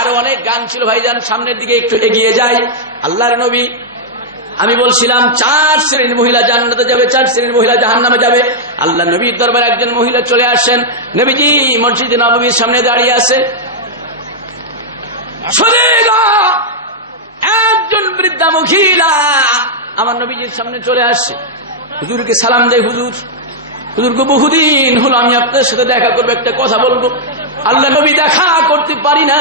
আরো অনেক গান ছিল ভাইজান, সামনের দিকে একটু এগিয়ে যাই। আল্লাহর নবী, আমি বলছিলাম 4 শ্রেণীর মহিলা জান্নাতে যাবে, 4 শ্রেণীর মহিলা জাহান্নামে যাবে। আল্লাহ নবীর দরবারে একজন মহিলা চলে আসেন। নবীজি মসজিদে নববীর সামনে দাঁড়িয়ে আছে। একজন বৃদ্ধা মহিলা আমার নবীজির সামনে চলে আসছে। হুজুরকে সালাম দেয়। হুজুরকে বহুদিন হলো আমি আপনার সাথে দেখা করবো, একটা কথা বলবো। আল্লাহ নবী, দেখা করতে পারি না,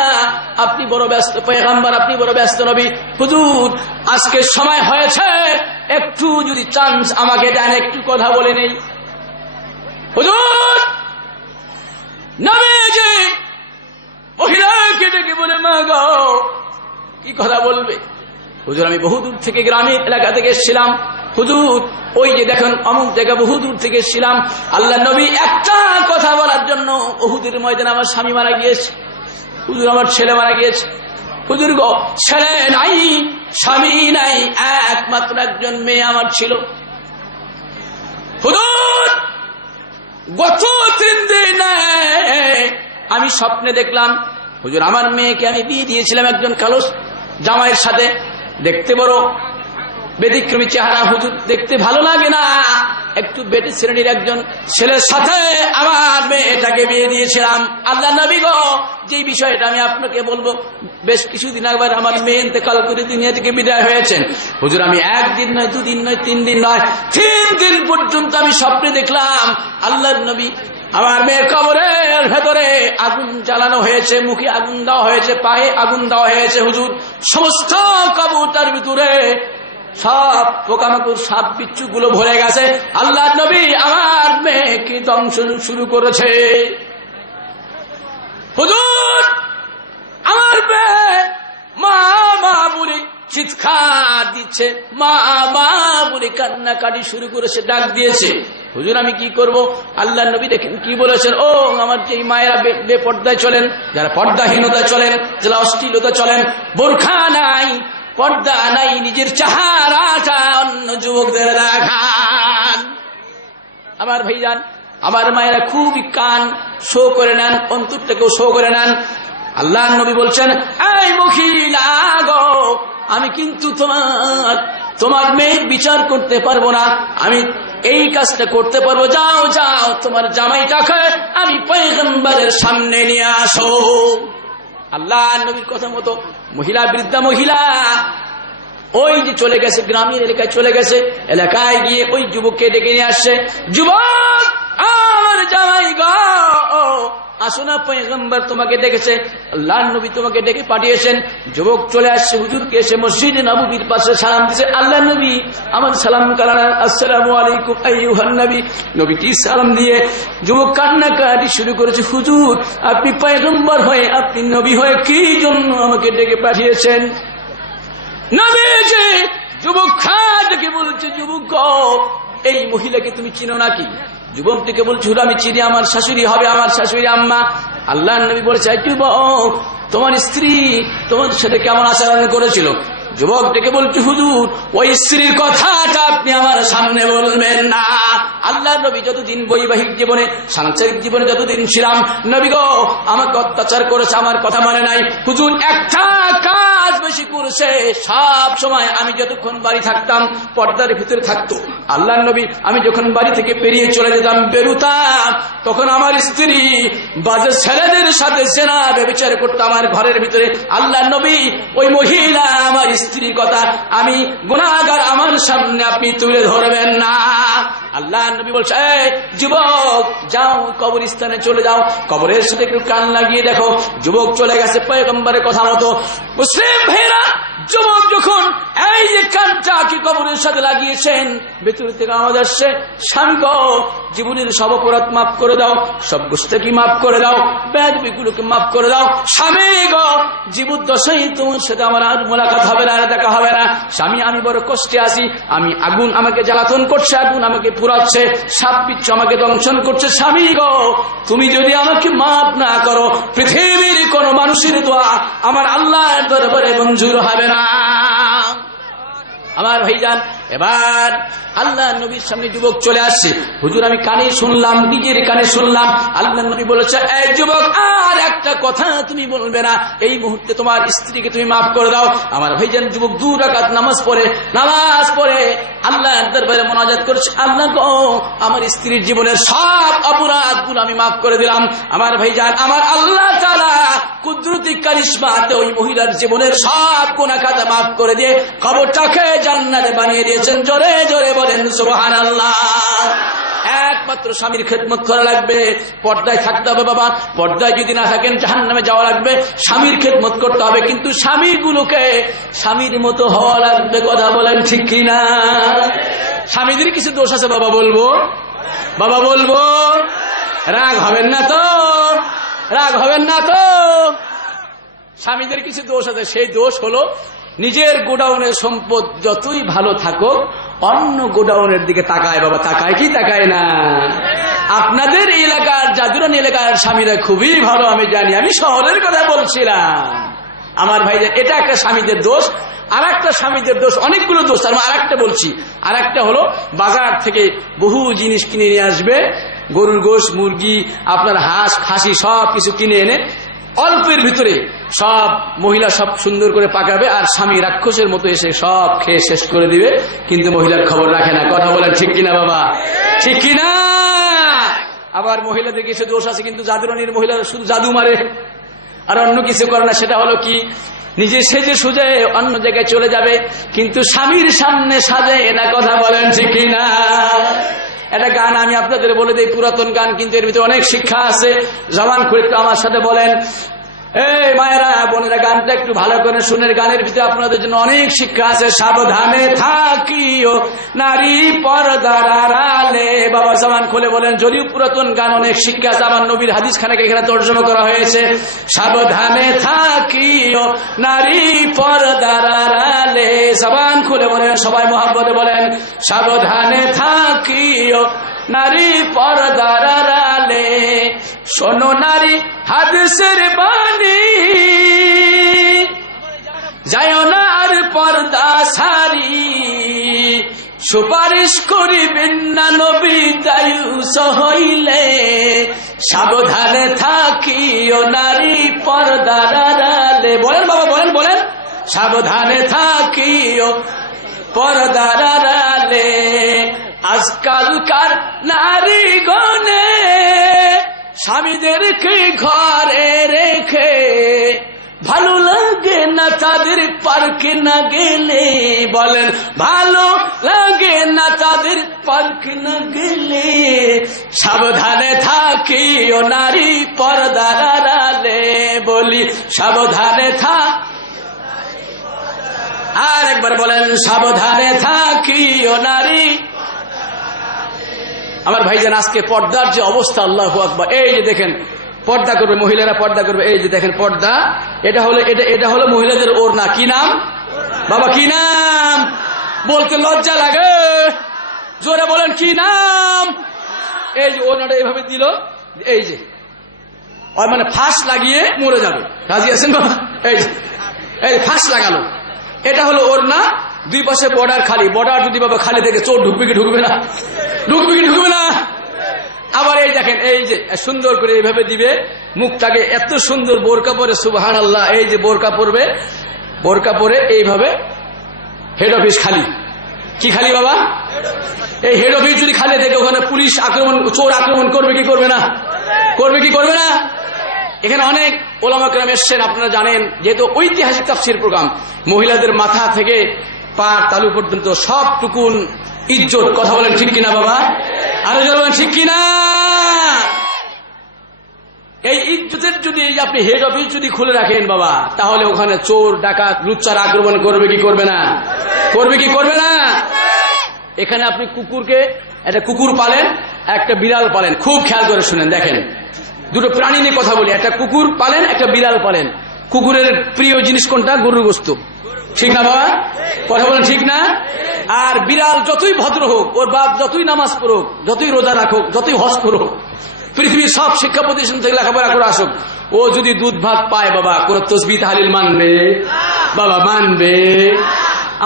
আপনি বড় ব্যস্ত পয়গম্বর, আপনি বড় ব্যস্ত নবী। হুজুর, আজকে সময় হয়েছে, একটু যদি চান্স আমাকে দেন, একটু কথা বলে নেই। হুজুর, নবীজি মহিলাকে ডেকে বলে, মা গো, কি কথা বলবে? হুজুর, আমি বহুদূর থেকে, গ্রামের এলাকা থেকে এসেছিলাম। হুজুর, ওই যে দেখেন অমুক জায়গা, বহুদূর থেকে এসেছিলাম। আল্লাহ নবী, একটা কথা বলার জন্য উহুদের ময়দানে আমার স্বামী মারা গিয়েছে। হুজুর, আমার ছেলে মারা গিয়েছে। হুজুর গো, ছেলে নাই, স্বামী নাই, একমাত্র একজন মেয়ে আমার ছিল। হুজুর, গত 3 দিন আমি স্বপ্নে দেখলাম, হুজুর, আমার মেয়েকে আমি বিয়ে দিয়েছিলাম একজন কালো জামাইয়ের সাথে। দেখতে বড় ব্যতিক্রমী চেহারা, হুজুর, দেখতে ভালো লাগে না। একটু বেটে শ্রেণীর একজন ছেলের সাথে আমার মেয়েটাকে বিয়ে দিয়েছিলাম। আল্লাহ নবী গো, যে বিষয়টা আমি আপনাকে বলবো, বেশ কিছুদিন একবার আমার মেয়ে ইন্তেকাল করে দুনিয়া থেকে বিদায় হয়েছেন। হুজুর, আমি একদিন নয়, দুদিন নয়, 3 দিন নয়, 3 দিন পর্যন্ত আমি স্বপ্নে দেখলাম আল্লাহর নবী আমার মেয়ের কবরের ভেতরে আগুন জ্বালানো হয়েছে, মুখে আগুন দেওয়া হয়েছে, পায়ে আগুন দেওয়া হয়েছে। হুজুর, সমস্ত কবরটার ভিতরে সব পোকামাকড়, সাপ বিচ্ছু গুলো ভরে গেছে। আল্লাহ নবী আমার মেয়েকে দংশন শুরু করেছে। হুজুর, আমার মেয়ে মা মা বলে চিৎকার দিচ্ছে, মা মা বলে কান্নাকাটি শুরু করেছে, ডাক দিয়েছে। হুজুর, আমি কি করব? আল্লাহ নবী দেখেন কি বলেছেন, ও আমার যে মায়েরা বেপর্দায় চলেন, যারা পর্দাহীনতা চলেন, যারা অশ্লীলতা চলেন, বোরখা নাই, পর্দা নাই, নিজের চেহারাটা অন্য যুবকদের দেখান। আমার ভাইজান, আমার মায়েরা খুবই কান শো করে নেন, অন্তরটাকেও শো করে নেন। আল্লাহ নবী বলছেন, এই মহিলা গো, আমি কিন্তু তোমার মেয়ের বিচার করতে পারবো না, আমি এই কাজটা করতে পারবো। যাও যাও, তোমার জামাইটাকে আমি পয়গম্বরের সামনে নিয়ে আসো। আল্লাহ নবীর কথা মতো মহিলা, বৃদ্ধা মহিলা ওই যে চলে গেছে, গ্রামের এলাকায় চলে গেছে, এলাকায় গিয়ে ওই যুবককে ডেকে নিয়ে আসছে। যুবক, আমার জামাই গো, আসো না, পয়গম্বর তোমাকে ডেকেছে, আল্লাহর নবী তোমাকে ডেকে পাঠিয়েছেন। যুবক চলে আসছে, হুজুরকে এসে মসজিদে নববীর পাশে সালাম দিয়েছে। আল্লাহ নবী আমার সালাম কালানা, আসসালামু আলাইকুম আইয়ুহান নবী। নবীকে সালাম দিয়ে যুবক কান্নাকাটি শুরু করেছে। হুজুর, আপনি পয়গম্বর হয়ে, আপনি নবী হয়ে কি জন্য আমাকে ডেকে পাঠিয়েছেন? নবীজি যুবক ডেকে বলছে, যুবক, এই মহিলাকে তুমি চিনো নাকি? যুবকটিকে বলছে, আমি চিনি, আমার শাশুড়ি হবে, আমার শাশুড়ি আম্মা। আল্লাহ নবী বলেছে, যুবক, তোমার স্ত্রী তোমার সাথে কেমন আচরণ করেছিল? যুবক ডেকে বলছে, হুজুর, ওই স্ত্রীর কথাটা আপনি আমার সামনে বলবেন না। আল্লাহ নবী যতদিন বৈবাহিক জীবনে, সাংসারিক জীবনে যতদিন ছিলাম, নবী গো আমাকে অত্যাচার করেছে, আমার কথা মানে নাই। হুজুর একটা কাজ বেশি করেছে, সব সময় আমি যতক্ষণ বাড়ি থাকতাম পর্দার ভিতরে থাকতো। আল্লাহ নবী আমি যখন বাড়ি থেকে পেরিয়ে চলে যেতাম, বেরুতাম, তখন আমার স্ত্রী বাজে ছেলেদের সাথে জেনা ব্যভিচার করতো আমার ঘরের ভিতরে। আল্লাহ নবী ওই মহিলা আমার স্ত্রীর কথা আমি গুনাহগার, আমার সামনে আপনি তুলে ধরবেন না। আল্লাহ নবী বলছে, যুবক যাও, কবরস্থানে চলে যাও, কবরের সাথে একটু কান লাগিয়ে দেখো। যুবক চলে গেছে পয়গম্বরের কথা মতো। মুসলিম ভাইরা, যুবক যখন এই যে কানটাকে কবরের সাথে লাগিয়েছেন, ভেতর থেকে আওয়াজ আসছে, স্বামী গো, জীবনের সব অপরাধ মাফ করে দাও, সব গোষ্ঠীকে মাফ করে দাও, বেয়াদবিগুলোকে মাফ করে দাও। স্বামী গো, জীবদ্দশায় তোমার সাথে আমার আর মোলাকাত হবে না, দেখা হবে না। স্বামী, আমি বড় কষ্টে আছি, আমি আগুন আমাকে জ্বালাতন করছে, আগুন আমাকে পুরাচ্ছে, সাপ বিচ্ছু আমাকে দংশন করছে। স্বামী গো, তুমি যদি আমাকে মাফ না করো, পৃথিবীর কোন মানুষের দোয়া আমার আল্লাহর দরবারে মঞ্জুর হবে না। আমার ভাইজান, এবার আল্লাহ নবীর সামনে যুবক চলে আসছে। হুজুর, আমি কানে শুনলাম, নিজের কানে শুনলাম, আল্লাহ নবী বলেছে, এই যুবক, আর একটা কথা তুমি বলবে না, এই মুহূর্তে তোমার স্ত্রীকে তুমি মাফ করে দাও। আমার ভাইজান, যুবক 2 রাকাত নামাজ পড়ে আল্লাহর দরবারে মুনাজাত করছে, আল্লাহ গো, আমার স্ত্রীর জীবনের সব অপরাধগুলো আমি মাফ করে দিলাম। আমার ভাইজান, আমার আল্লাহ তাআলা কুদরতি কারিশমাতে ওই মহিলার জীবনের সব গুনাহ খাতা মাফ করে দিয়ে কবরটাকে জান্নাতে বানিয়ে দিয়েছেন। জোরে জোরে বলেন সুবহানাল্লাহ। একমাত্র স্বামীর খেদমত করা লাগবে, পর্দায় থাকতে হবে বাবা। পর্দায় যদি না থাকেন জাহান্নামে যাওয়া লাগবে। স্বামীর খেদমত করতে হবে, কিন্তু স্বামীগুলোকে স্বামীর মতো হওয়া লাগবে। কথা বলেন ঠিক কিনা? স্বামীদের কিছু দোষ আছে বাবা, বলবো বাবা, বলবো, রাগ হবেন না তো? রাগ হবেন না তো? স্বামীদের কিছু দোষ আছে। সেই দোষ হলো, নিজের গোডাউনের সম্পদ যতই ভালো থাকুক, অন্য গোডাউনের দিকে তাকায় বাবা। তাকায় কি তাকায় না? আপনাদের এলাকার, জাদুরান এলাকার স্বামীরা খুবই ভালো, আমি জানি, আমি শহরের কথা বলছিলাম। আমার ভাইজান, এটা একটা স্বামীদের দোষ। আর একটা স্বামীদের দোষ, অনেকগুলো দোষ, আর একটা বলছি। আর একটা হলো, বাজার থেকে বহু জিনিস কিনে নিয়ে আসবে, গরুর গোশত, মুরগি, আপনার হাঁস, খাসি সব কিছু কিনে এনে অল্পের ভিতরে সব মহিলা সব সুন্দর করে পাকাবে, আর স্বামী রাক্ষসের মতো এসে সব খেয়ে শেষ করে দিবে, কিন্তু মহিলার খবর রাখে না। কথা বলেন ঠিক কিনা বাবা, ঠিক কিনা? আবার মহিলাদের কিছু দোষ আছে, কিন্তু জাদুরানির মহিলারা শুধু জাদু মারে আর অন্য কিছু করে না। সেটা হলো কি, নিজে সেজে সুজে অন্য জায়গায় চলে যাবে, কিন্তু স্বামীর সামনে সাজে না। কথা বলেন ঠিক কিনা? একটা গান আমি আপনাদের বলে দিই, পুরাতন গান, কিন্তু এর ভিতরে অনেক শিক্ষা আছে। জবান খুলে একটু আমার সাথে বলেন, এই মায়েরা বোনেরা, গানটা একটু ভালো করে শুনের। গানের ভিতরে আপনাদের জন্য অনেক শিক্ষা আছে। সাবধানে থাকিও নারী পর্দার আড়ালে। বাবা জবান খুলে বলেন, যদিও পুরাতন গান, অনেক শিক্ষা আছে। আমার নবীর হাদিস খানাকে এখানে তর্জমা করা হয়েছে। সাবধানে থাকিও নারী পর্দার আড়ালে। জবান খুলে বলেন, সবাই মহব্বতে বলেন, সাবধানে থাকিও নারী পর্দার আড়ালে। শোনো নারী হাদিসের বাণী, যায় না আর পর্দা সারি। সুপারিশ করিবেন না নবী দায়ুস হইলে। সাবধানে থাকিও নারী পর্দার আড়ালে। বলেন বাবা, বলেন বলেন, সাবধানে থাকিও পর্দার আড়ালে। আজকালকার নারী গণে স্বামীদেরকে ঘরে রেখে, ভালো লাগে না তাদের পার্কে না গেলে। বলেন, ভালো লাগে না তাদের পার্কে না গেলে। সাবধানে থাকিও নারী পর্দার আড়ালে। বলি, সাবধানে থাক। আর একবার বলেন, সাবধানে থাকিও নারী। আমার ভাইজান, আজকে পর্দার যে অবস্থা, আল্লাহু আকবার। এই যে দেখেন, পর্দা করবে মহিলারা, পর্দা করবে। এই যে দেখেন পর্দা, এটা হলো মহিলাদের ওড়না। কি নাম বাবা, কি নাম? বলতে লজ্জা লাগে, জোরে বলেন কি নাম? এই যে ওড়নাটা এইভাবে দিল, এই যে মানে ফাঁস লাগিয়ে মরে যাবে। রাজি আছেন বাবা? এই ফাঁস লাগালো, এটা হলো ওড়না। দুই পাশে বর্ডার খালি। বর্ডার যদি বাবা খালি থেকে চোর ঢুকবে কি ঢুকবে না? ঢুকবে কি ঢুকবে না? আবার এই দেখেন, এই যে সুন্দর করে এইভাবে দিবে, মুখটাকে এত সুন্দর বোরকা পরে, সুবহানাল্লাহ। এই যে বোরকা পরবে, বোরকা পরে এইভাবে হেড অফিস খালি। কি খালি বাবা? এই হেড অফিস যদি খালি থেকে, ওখানে পুলিশ আক্রমণ, চোর আক্রমণ করবে কি করবে না? করবে কি করবে না? এখানে অনেক ওলামা কেরাম এসছেন, আপনারা জানেন, যেহেতু ঐতিহাসিক তাফসীর প্রোগ্রাম, মহিলাদের মাথা থেকে পা তালু পর্যন্ত সবটুকুন ইজ্জত। কথা বলেন ঠিক কিনা বাবা? আরো বলেন ঠিক কিনা? এই ইজ্জতের যদি আপনি হেড অফিস যদি খুলে রাখেন বাবা, তাহলে ওখানে চোর ডাকাত লুচ্চার আক্রমণ করবে কি করবে না? করবে কি করবে না? এখানে আপনি কুকুরকে, একটা কুকুর পালেন, একটা বিড়াল পালেন। খুব খেয়াল করে শুনেন, দেখেন, দুটো প্রাণী নিয়ে কথা বলি। একটা কুকুর পালেন, একটা বিড়াল পালেন। কুকুরের প্রিয় জিনিস কোনটা? গরুর গোশত। ঠিক না বাবা? কথা বলেন ঠিক না? আর বিড়াল যতই ভদ্র হোক, ওর বাপ যতই নামাজ পড়ুক, যতই রোজা রাখুক, যতই হজ করুক, পৃথিবীর সব শিক্ষা প্রতিষ্ঠান থেকে লেখাপড়া করে আসুক, ও যদি দুধ ভাত পায় বাবা, কোন তসবিহ তাহলিল মানবে বাবা? মানবে?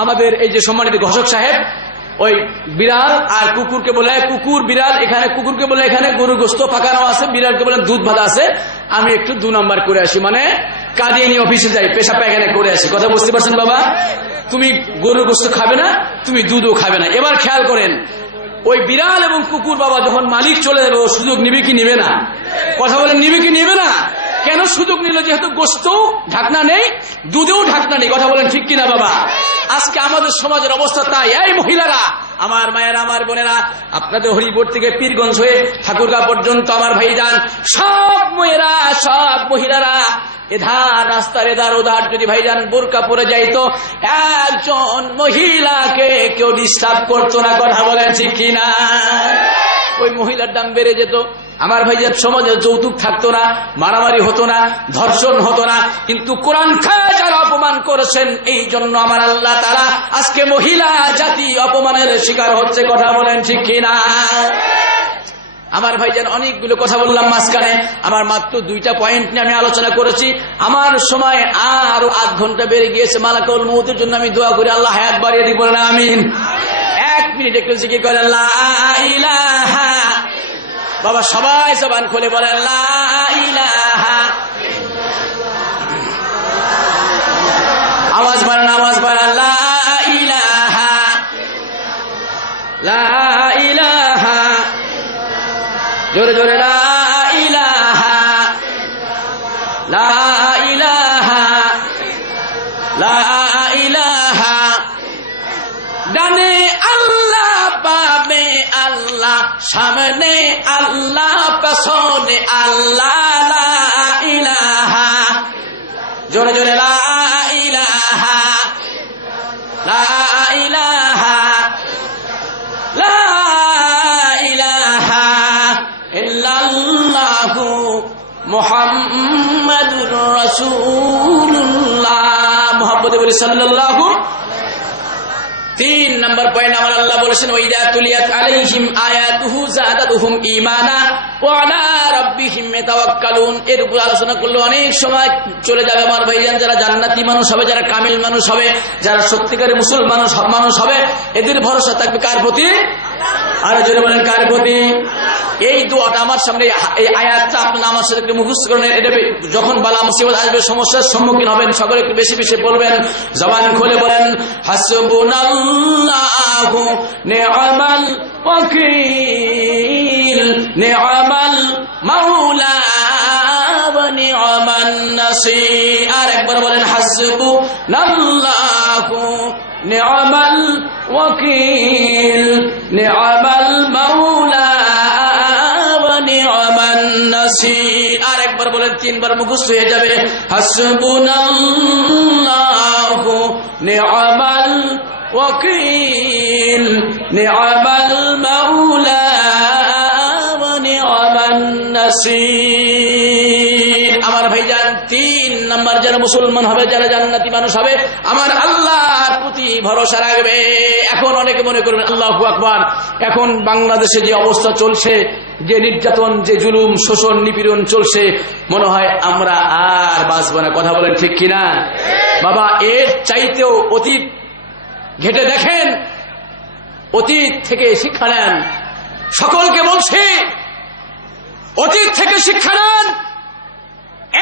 আমাদের এই যে সম্মানিত ঘোষক সাহেব, ওই বিড়াল আর কুকুরকে বলে কুকুর বিড়াল, এখানে কুকুরকে বলে এখানে গরুর গোশত পাকানো আছে, বিড়ালকে বলেন দুধ ভাত আছে, আমি একটু 2 নাম্বার করে আসি, মানে কাদিয়ানি অফিসে যাই, পেশাব পায়খানা করে আসি। কথা বুঝতে পারছেন বাবা? তুমি গরুর গোশত খাবে না, তুমি দুধও খাবে না। এবার খেয়াল করেন, ওই বিড়াল এবং কুকুর বাবা যখন মালিক চলে যাবে, ও সুযোগ নিবে কি নিবে না? কথা বলেন, নিবে কি নিবে না? কেন সুযোগ নিল? যেহেতু গোশতেও ঢাকনা নেই, দুধেও ঢাকনা নেই। কথা বলেন ঠিক কিনা বাবা? আজকে আমাদের সমাজের অবস্থা তাই। এই মহিলারা, আমার মায়েরা, আমার বোনেরা, আপনাদের হরিপুর থেকে পীরগঞ্জ হয়ে ঠাকুরগাঁ পর্যন্ত আমার ভাইজান, সব মেয়েরা, সব মহিলারা এধার রাস্তার এধার ওধার যদি ভাইজান বোরকা পরে যাইতো, একজন মহিলাকে কেউ ডিস্টার্ব করতো না। কথা বলেন ঠিক কিনা? ওই মহিলার দাম বেড়ে যেত। আমার ভাইজান, সমাজে যৌতুক থাকতো না, মারামারি হতো না, ধর্ষণ হতো না। কিন্তু কোরআন খায় যারা অপমান করেছেন, এই জন্য আমার আল্লাহ তাআলা আজকে মহিলা জাতি অপমানের শিকার হচ্ছে। কথা বলেন ঠিক কিনা? আমার ভাইজান, অনেকগুলো কথা বললাম মাঝখানে, আমার মাত্র 2টা পয়েন্ট নিয়ে আমি আলোচনা করেছি। আমার সময় আরো 8 ঘন্টা বেড়ে গিয়েছে। মালাকুল মউতের জন্য আমি দোয়া করি, আল্লাহ হায়াত বাড়িয়ে দিই, বলেন আমিন। 1 মিনিট একটু জিকির করেন, লা ইলাহা। বাবা সবাই জবান খুলে বলেন, লা ইলাহা। আওয়াজ বাড়ান, আওয়াজ বাড়ান। লা ইলাহা, লা ইলাহা, জোরে জোরে লা ইলাহা, লা ইলাহা, লা ইলাহা। ডানে আল্লাহ, বামে আল্লাহ, সামনে আল্লাহ, পেছনে আল্লাহ, লা ইলাহা, জোরে জোরে লা ইলাহা, লা ইলাহা, লা ইলাহা ইল্লাল্লাহু মুহাম্মাদুর রাসূলুল্লাহ। মুহাম্মদে বলি সাল্লাল্লাহু। 3 নম্বর পয়েন্ট আমার আল্লাহ বলেছেন, ওয়াইদা তুলিয়াত আলাইহিম আয়াতুহু যাদাতুহুম ঈমানা ওয়া আলা রাব্বিহিম ইয়াতাওয়াক্কালুন। এর উপর আলোচনা করলে অনেক সময় চলে যাবে আমার ভাইজান। যারা জান্নাতি মানুষ হবে, যারা কামিল মানুষ হবে, যারা সত্যিকারের মুসলমান মানুষ হবে, এদের ভরসা থাকবে কার প্রতি? আর জোরে বলেন কার প্রতি? এই দোয়াটা আমার সামনে, এই আয়াতটা আপনারা আমার সাথে একটু মুখস্থ করেন। এটা যখন বালা মুসিবত আসবে, সমস্যার সম্মুখীন হবেন, সকলে একটু বেশি বেশি বলবেন, জবান খুলে বলেন, হাসবুনাল্লাহু নি'মাল ওয়াকিল, নি'মাল মাওলা ওয়া নি'মান নাসির। আর একবার বলেন, হাসবুনাল্লাহু নি'মাল ওয়াকিল, নি'মাল মাওলা ওয়া নি'মান নাসির। আর একবার বলেন, 3 বার মুখস্থ হয়ে যাবে, হাসবুনাল্লাহু নি'মাল ওয়াকিল, নি'মাল মাওলা ওয়া নি'মান নাসির। আমার ভাইজান, 3 নাম্বার যারা মুসলমান হবে, যারা জান্নাতি মানুষ হবে, আমার আল্লাহর প্রতি ভরসা রাখবে। এখন অনেকে মনে করবেন, আল্লাহু আকবার, এখন বাংলাদেশে যে অবস্থা চলছে, যে নির্যাতন, যে জুলুম, শোষণ, নিপীড়ন চলছে, মনে হয় আমরা আর বাঁচব না। কথা বলেন ঠিক কিনা? বাবা, এর চাইতেও অতীত ঘেটে দেখেন, অতীত থেকে শিক্ষা নেন। সকলকে বলছি, অতীত থেকে শিক্ষা নেন।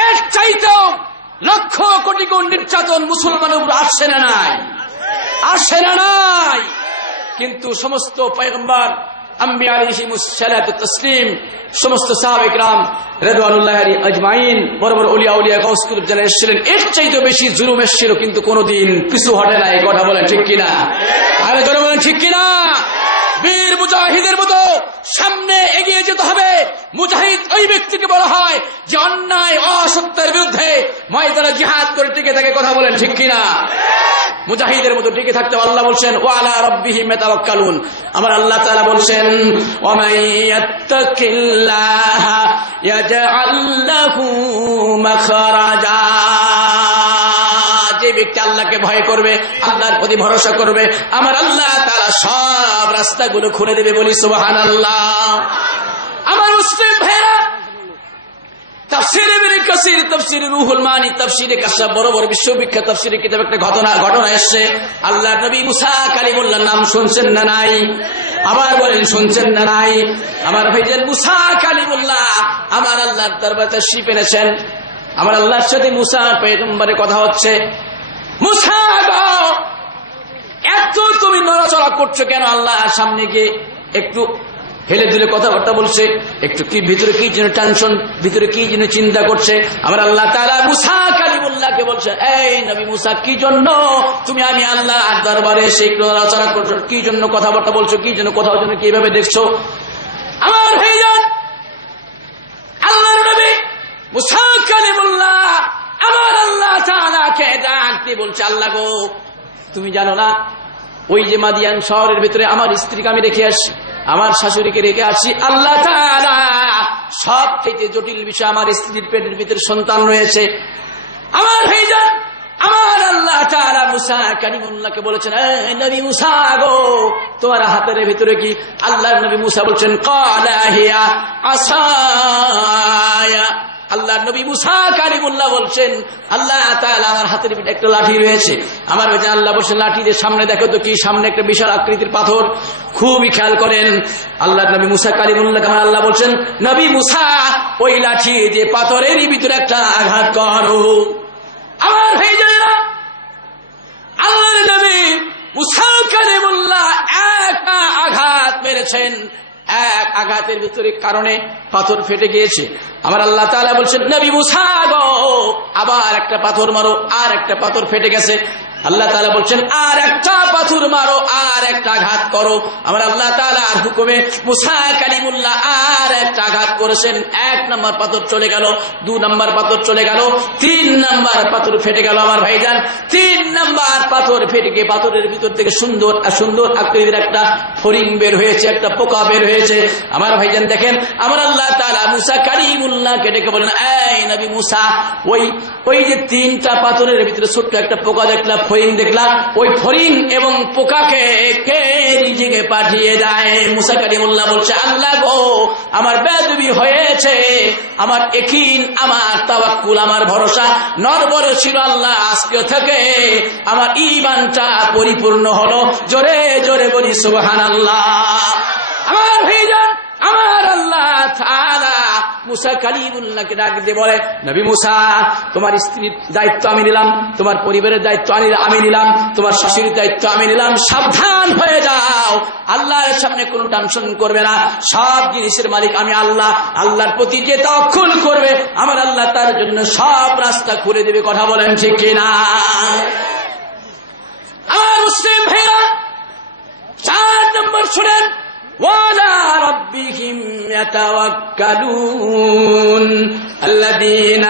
এর চাইতেও লক্ষ কোটি গুণ নির্যাতন মুসলমানের উপর আসছে না নাই? আসছে না নাই? কিন্তু সমস্ত পয়গম্বর, আম্বিয়া আলাইহিমুস সালাতু তাসলিম, সমস্ত সাহাবা ইকরাম রিদওয়ানুল্লাহি আলাইহিম আজমাইন, বড় বড় ওলিয়া উলিয়া গাউস কুতুব যারা এসেছিলেন, এর চাইতে বেশি জুলুম এসেছিল, কিন্তু কোনোদিন পিছু হটে নাই। কথা বলেন ঠিক কিনা? আরে জোরে বলেন ঠিক কিনা? বীর মুজাহিদের মতো সামনে এগিয়ে যেতে হবে। মুজাহিদ ওই ব্যক্তিকে বলা হয় যে অন্যায় অসত্যের বিরুদ্ধে ময়দানে জিহাদ করে টিকে থাকে। কথা বলেন ঠিক কিনা? মুজাহিদের মতো টিকে থাকতে আল্লাহ বলছেন, ওয়া আলা রাব্বিহিম ইয়াতাওয়াক্কালুন। আমার আল্লাহ তাআলা বলছেন, ওয়া মান ইয়াত্তাকিল্লাহা ইয়াজআল লাহু মাখরাজা। যে ব্যক্তি আল্লাহকে ভয় করবে, আল্লাহর প্রতি ভরসা করবে, আমার আল্লাহ তাআলা সব রাস্তাগুলো খুলে দেবে। বলি সুবহানাল্লাহ। আমার মুসলিম ভাইরা, তাফসীর ইবনে কাসির, তাফসীর রুহুল মানি, তাফসীরে কাশফ, বড় বড় বিশ্ববিখ্যাত তাফসীরে কিতাবে একটা ঘটনা এসেছে। আল্লাহর নবী মুসা কালিমুল্লাহর নাম শুনছেন না নাই? আবার বলেন, শুনছেন না নাই? আমার ভাইজান, মুসা কালিমুল্লাহ আমার আল্লাহর দরবারে তাশরীফ এনেছেন। আমার আল্লাহর সাথে মুসা পয়গম্বরের কথা হচ্ছে। মুসা গো, এত তুমি নড়াচড়া করছো কেন? আল্লাহর সামনে গিয়ে একটু হেলে দুলে কথাবার্তা বলছে, একটু কি ভিতরে কি যেন টেনশন, ভিতরে কি যেন চিন্তা করছে। আমার আল্লাহ তাআলা মুসা কালিমুল্লাহকে বলছে, এই নবী মুসা, কি জন্য তুমি আমি আল্লাহর দরবারে এসে একটু নড়াচড়া করছো? কি জন্য কথাবার্তা বলছো? কি জন্য কোথাও যেন কিভাবে দেখছো? আমার ভাইজান, আল্লাহর নবী মুসা কালিমুল্লাহ আমার আল্লাহ তাআলাকে ডাকতে বলছে, আল্লাহ গো, তুমি জানো না ওই যে মাদিয়ান শহরের ভিতরে আমার স্ত্রীকে আমি রেখে আসি, আমার শাশুড়িকে রেখে আসি। আল্লাহ তাআলা সব থেকে জটিল বিষয়, আমার স্ত্রীর পেটের ভিতরে সন্তান রয়েছে। আমার ভাইজান, আমার আল্লাহ তাআলা মুসা কালিমুল্লাহকে বলেছেন, এই নবী মুসা গো, তোমার হাতের ভিতরে কি? আল্লাহর নবী মুসা বলছেন, ক্বালা হিয়া আসায়া। আল্লাহর নবী মুসা কালিমুল্লাহ বলছেন, আল্লাহ তাআলা আমার হাতের ভিতরে একটা লাঠি রয়েছে। আমার ভাইজান, আল্লাহ বলছেন, লাঠি দিয়ে সামনে দেখো তো কি? সামনে একটা বিশাল আকৃতির পাথর। খুবই খেয়াল করেন, আল্লাহর নবী মুসা কালিমুল্লাহকে আমার আল্লাহ বলছেন, নবী মুসা, ওই লাঠি দিয়ে পাথরের ভিতরে একটা আঘাত করো। আমার ভাইজানেরা, মুসা কালিমুল্লাহ একটা আঘাত মেরেছেন, এক আঘাতের ভিতরে কারণে পাথর ফেটে গিয়েছে। আমার আল্লাহ তাআলা বলছেন, নবী মুসা গো আবার একটা পাথর মারো, আর একটা পাথর ফেটে গেছে। আল্লাহ তাআলা বলছেন, আর একটা পাথর মারো, আর একটা আঘাত করো। আমার আল্লাহ তাআলার হুকুমে মুসা কালিমুল্লাহ আর একটা আঘাত করেছেন। 1 নম্বর পাথর চলে গেল, 2 নম্বর পাথর চলে গেল, 3 নম্বর পাথর ফেটে গেল। আমার ভাইজান 3 নম্বর পাথর ফেটে গিয়ে পাথরের ভিতর থেকে সুন্দর সুন্দর আকৃতির একটা ফড়িং বের হয়েছে, একটা পোকা বের হয়েছে। আমার ভাইজান দেখেন, আমার আল্লাহ তাআলা মুসা কালিমুল্লাহকে ডেকে বলেন, এই নবী মুসা, ওই যে 3টা পাথরের ভিতরে ছোট্ট একটা পোকা দেখলাম, ফড়িং দেখলাম, ওই ফড়িং এবং পোকাকে কে নিজেকে পাঠিয়ে দেয়? মুসা কালিমুল্লাহ বলছে, আল্লাহ গো আমার বেয়াদবি হয়েছে, আমার ইয়াকিন, আমার তাওয়াক্কুল, আমার ভরসা নড়বড় ছিল আল্লাহ, আজকে থেকে আমার ঈমানটা পরিপূর্ণ হলো। জোরে জোরে বলি সুবহানাল্লাহ। আমার ভাইজান, আমার আল্লাহ তাআলা মুসা কালিমুল্লাহকে ডাক দিয়ে বলে, নবী মুসা তোমার স্ত্রীর দায়িত্ব আমি নিলাম, তোমার পরিবারের দায়িত্ব আমি নিলাম, তোমার শাশুড়ির দায়িত্ব আমি নিলাম, সাবধান হয়ে যাও, আল্লাহর সামনে কোনো টেনশন করবে না, সব জিনিসের মালিক আমি আল্লাহ, আল্লাহর প্রতি যে তাওয়াক্কুল করবে আমার আল্লাহ তার জন্য সব রাস্তা খুলে দেবে। কথা বলেন ঠিক কিনা? আমার মুসলিম ভাইরা 4 নম্বর শুনেন, وعلى ربهم يتوكلون الذين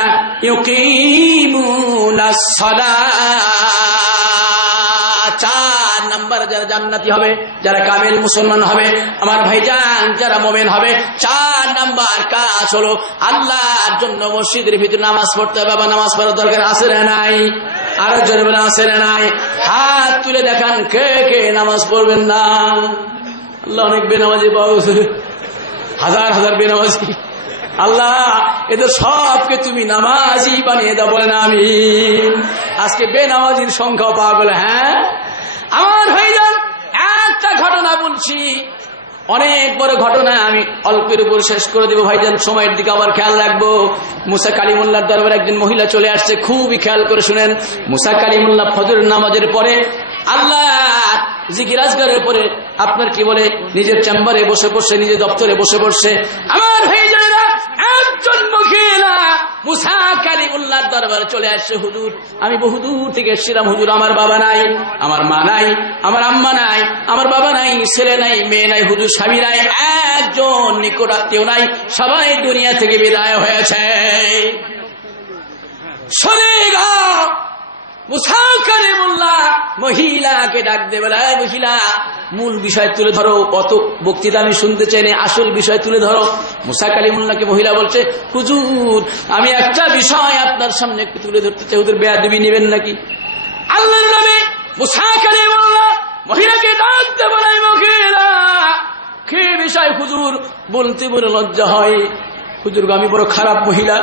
يقيمون الصلاة। 4 নম্বর যারা জান্নাতি হবে, যারা কামিল মুসলমান হবে, আমার ভাইজান যারা মুমিন হবে, 4 নম্বর কাজ হলো আল্লাহর জন্য মসজিদের ভিতরে নামাজ পড়তে হবে। বাবা নামাজ পড়ার দরকার আছে না নাই? আরো জোরে বলে আছে না নাই? হাত তুলে দেখান কে কে নামাজ পড়বেন না। আল্লাহ অনেক বেনামাজি পাওয়া, হাজার হাজার বেনামাজি। আল্লাহ এদের সবকে তুমি নামাজি বানিয়ে দাও, বলেন আমিন। আজকে বেনামাজির সংখ্যা পাওয়া গেল। হ্যাঁ আমার ভাইজান, একটা ঘটনা বলছি, অনেক বড় ঘটনা, আমি অল্পের উপর শেষ করে দেবো ভাইজান, সময়ের দিকে আবার খেয়াল রাখবো। মুসা কালিমুল্লাহর দরবারে একজন মহিলা চলে আসছে, খুবই খেয়াল করে শুনেন। মুসা কালিমুল্লাহ ফজরের নামাজের পরে আল্লাহ জিকির আজগারের পরে আপনার কি বলে নিজের চেম্বারে বসে পড়ছে, নিজের দপ্তরে বসে পড়ছে। আমার ভাইজানেরা, একজন মহিলা মুসা কালিমুল্লাহর দরবারে চলে আসছে, হুজুর আমি বহুদূর থেকে এসেছিলাম, হুজুর আমার বাবা নাই, আমার মা নাই, আমার আম্মা নাই, আমার বাবা নাই, ছেলে নাই, মেয়ে নাই, হুজুর স্বামী নাই, একজন নিকট আত্মীয় নাই, সবাই দুনিয়া থেকে বিদায় হয়েছে। শুনে গাও মুসা কালিমুল্লাহ মহিলাকে ডাক দিয়ে বলে, মহিলা মূল বিষয় তুলে ধরো, কত বক্তৃতা আমি শুনতে চাই না, আসল বিষয় তুলে ধরো। মুসা কালিমুল্লাহকে মহিলা বলছে, হুজুর আমি একটা বিষয় আপনার সামনে একটু তুলে ধরতে চাই, হুজুর বেয়াদবি নেবেন নাকি? আল্লাহর নবী মুসা কালিমুল্লাহ মহিলাকে ডাক দিয়ে বলে, মহিলা কি বিষয় হুজুর? বলতে বড় লজ্জা হয়। হুজুর আমি বড় খারাপ মহিলা,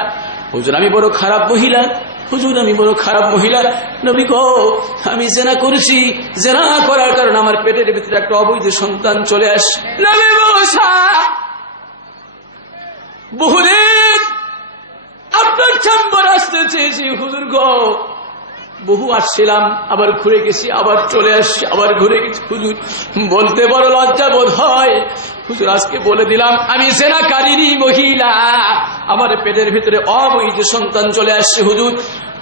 হুজুর আমি বড় খারাপ মহিলা, হুজুর আমি বড় খারাপ মহিলা। নবী গো আমি জেনা করেছি, জেনা করার কারণে আমার পেটের ভিতরে একটা অবৈধ সন্তান চলে আসে। নবী মুসা বহুদিন আপনার চেম্বার আসতে চেয়েছি, হুজুর গো বহু আসছিলাম, আবার ঘুরে গেছি, আবার চলে আসছি, আবার ঘুরে গেছি, হুজুর বলতে বড় লজ্জা বোধ হয়। হুজুর আজকে বলে দিলাম আমি জেনাকারিনী মহিলা, আমার পেটের ভিতরে অবৈধ সন্তান চলে আসছে, হুজুর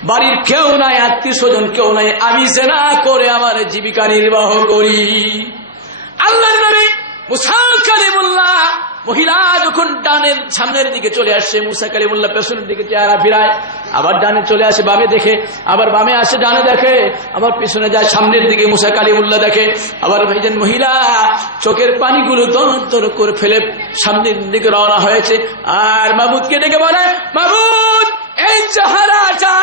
বাড়ির কেউ নাই, আত্মীয় স্বজন কেউ নাই, আমি জেনা করে আমার জীবিকা নির্বাহ করি। আল্লাহর নবী মুসা কালিমুল্লাহ মহিলা যখন ডানের সামনের দিকে চলে আসছে, মুসা কালিমুল্লাহ পেছনের দিকে চেহারা ফিরায়, আবার ডানে চলে আসে, বামে দেখে, আবার বামে আসে, ডানে দেখে, আবার পেছনে যায়, সামনের দিকে মুসা কালিমুল্লাহ দেখে। আবার ভাইজান মহিলা চোখের পানিগুলো দর দর করে ফেলে সামনের দিকে রওনা হয়েছে, আর মাবুদকে ডেকে বলে, মাবুদ এই চেহারাটা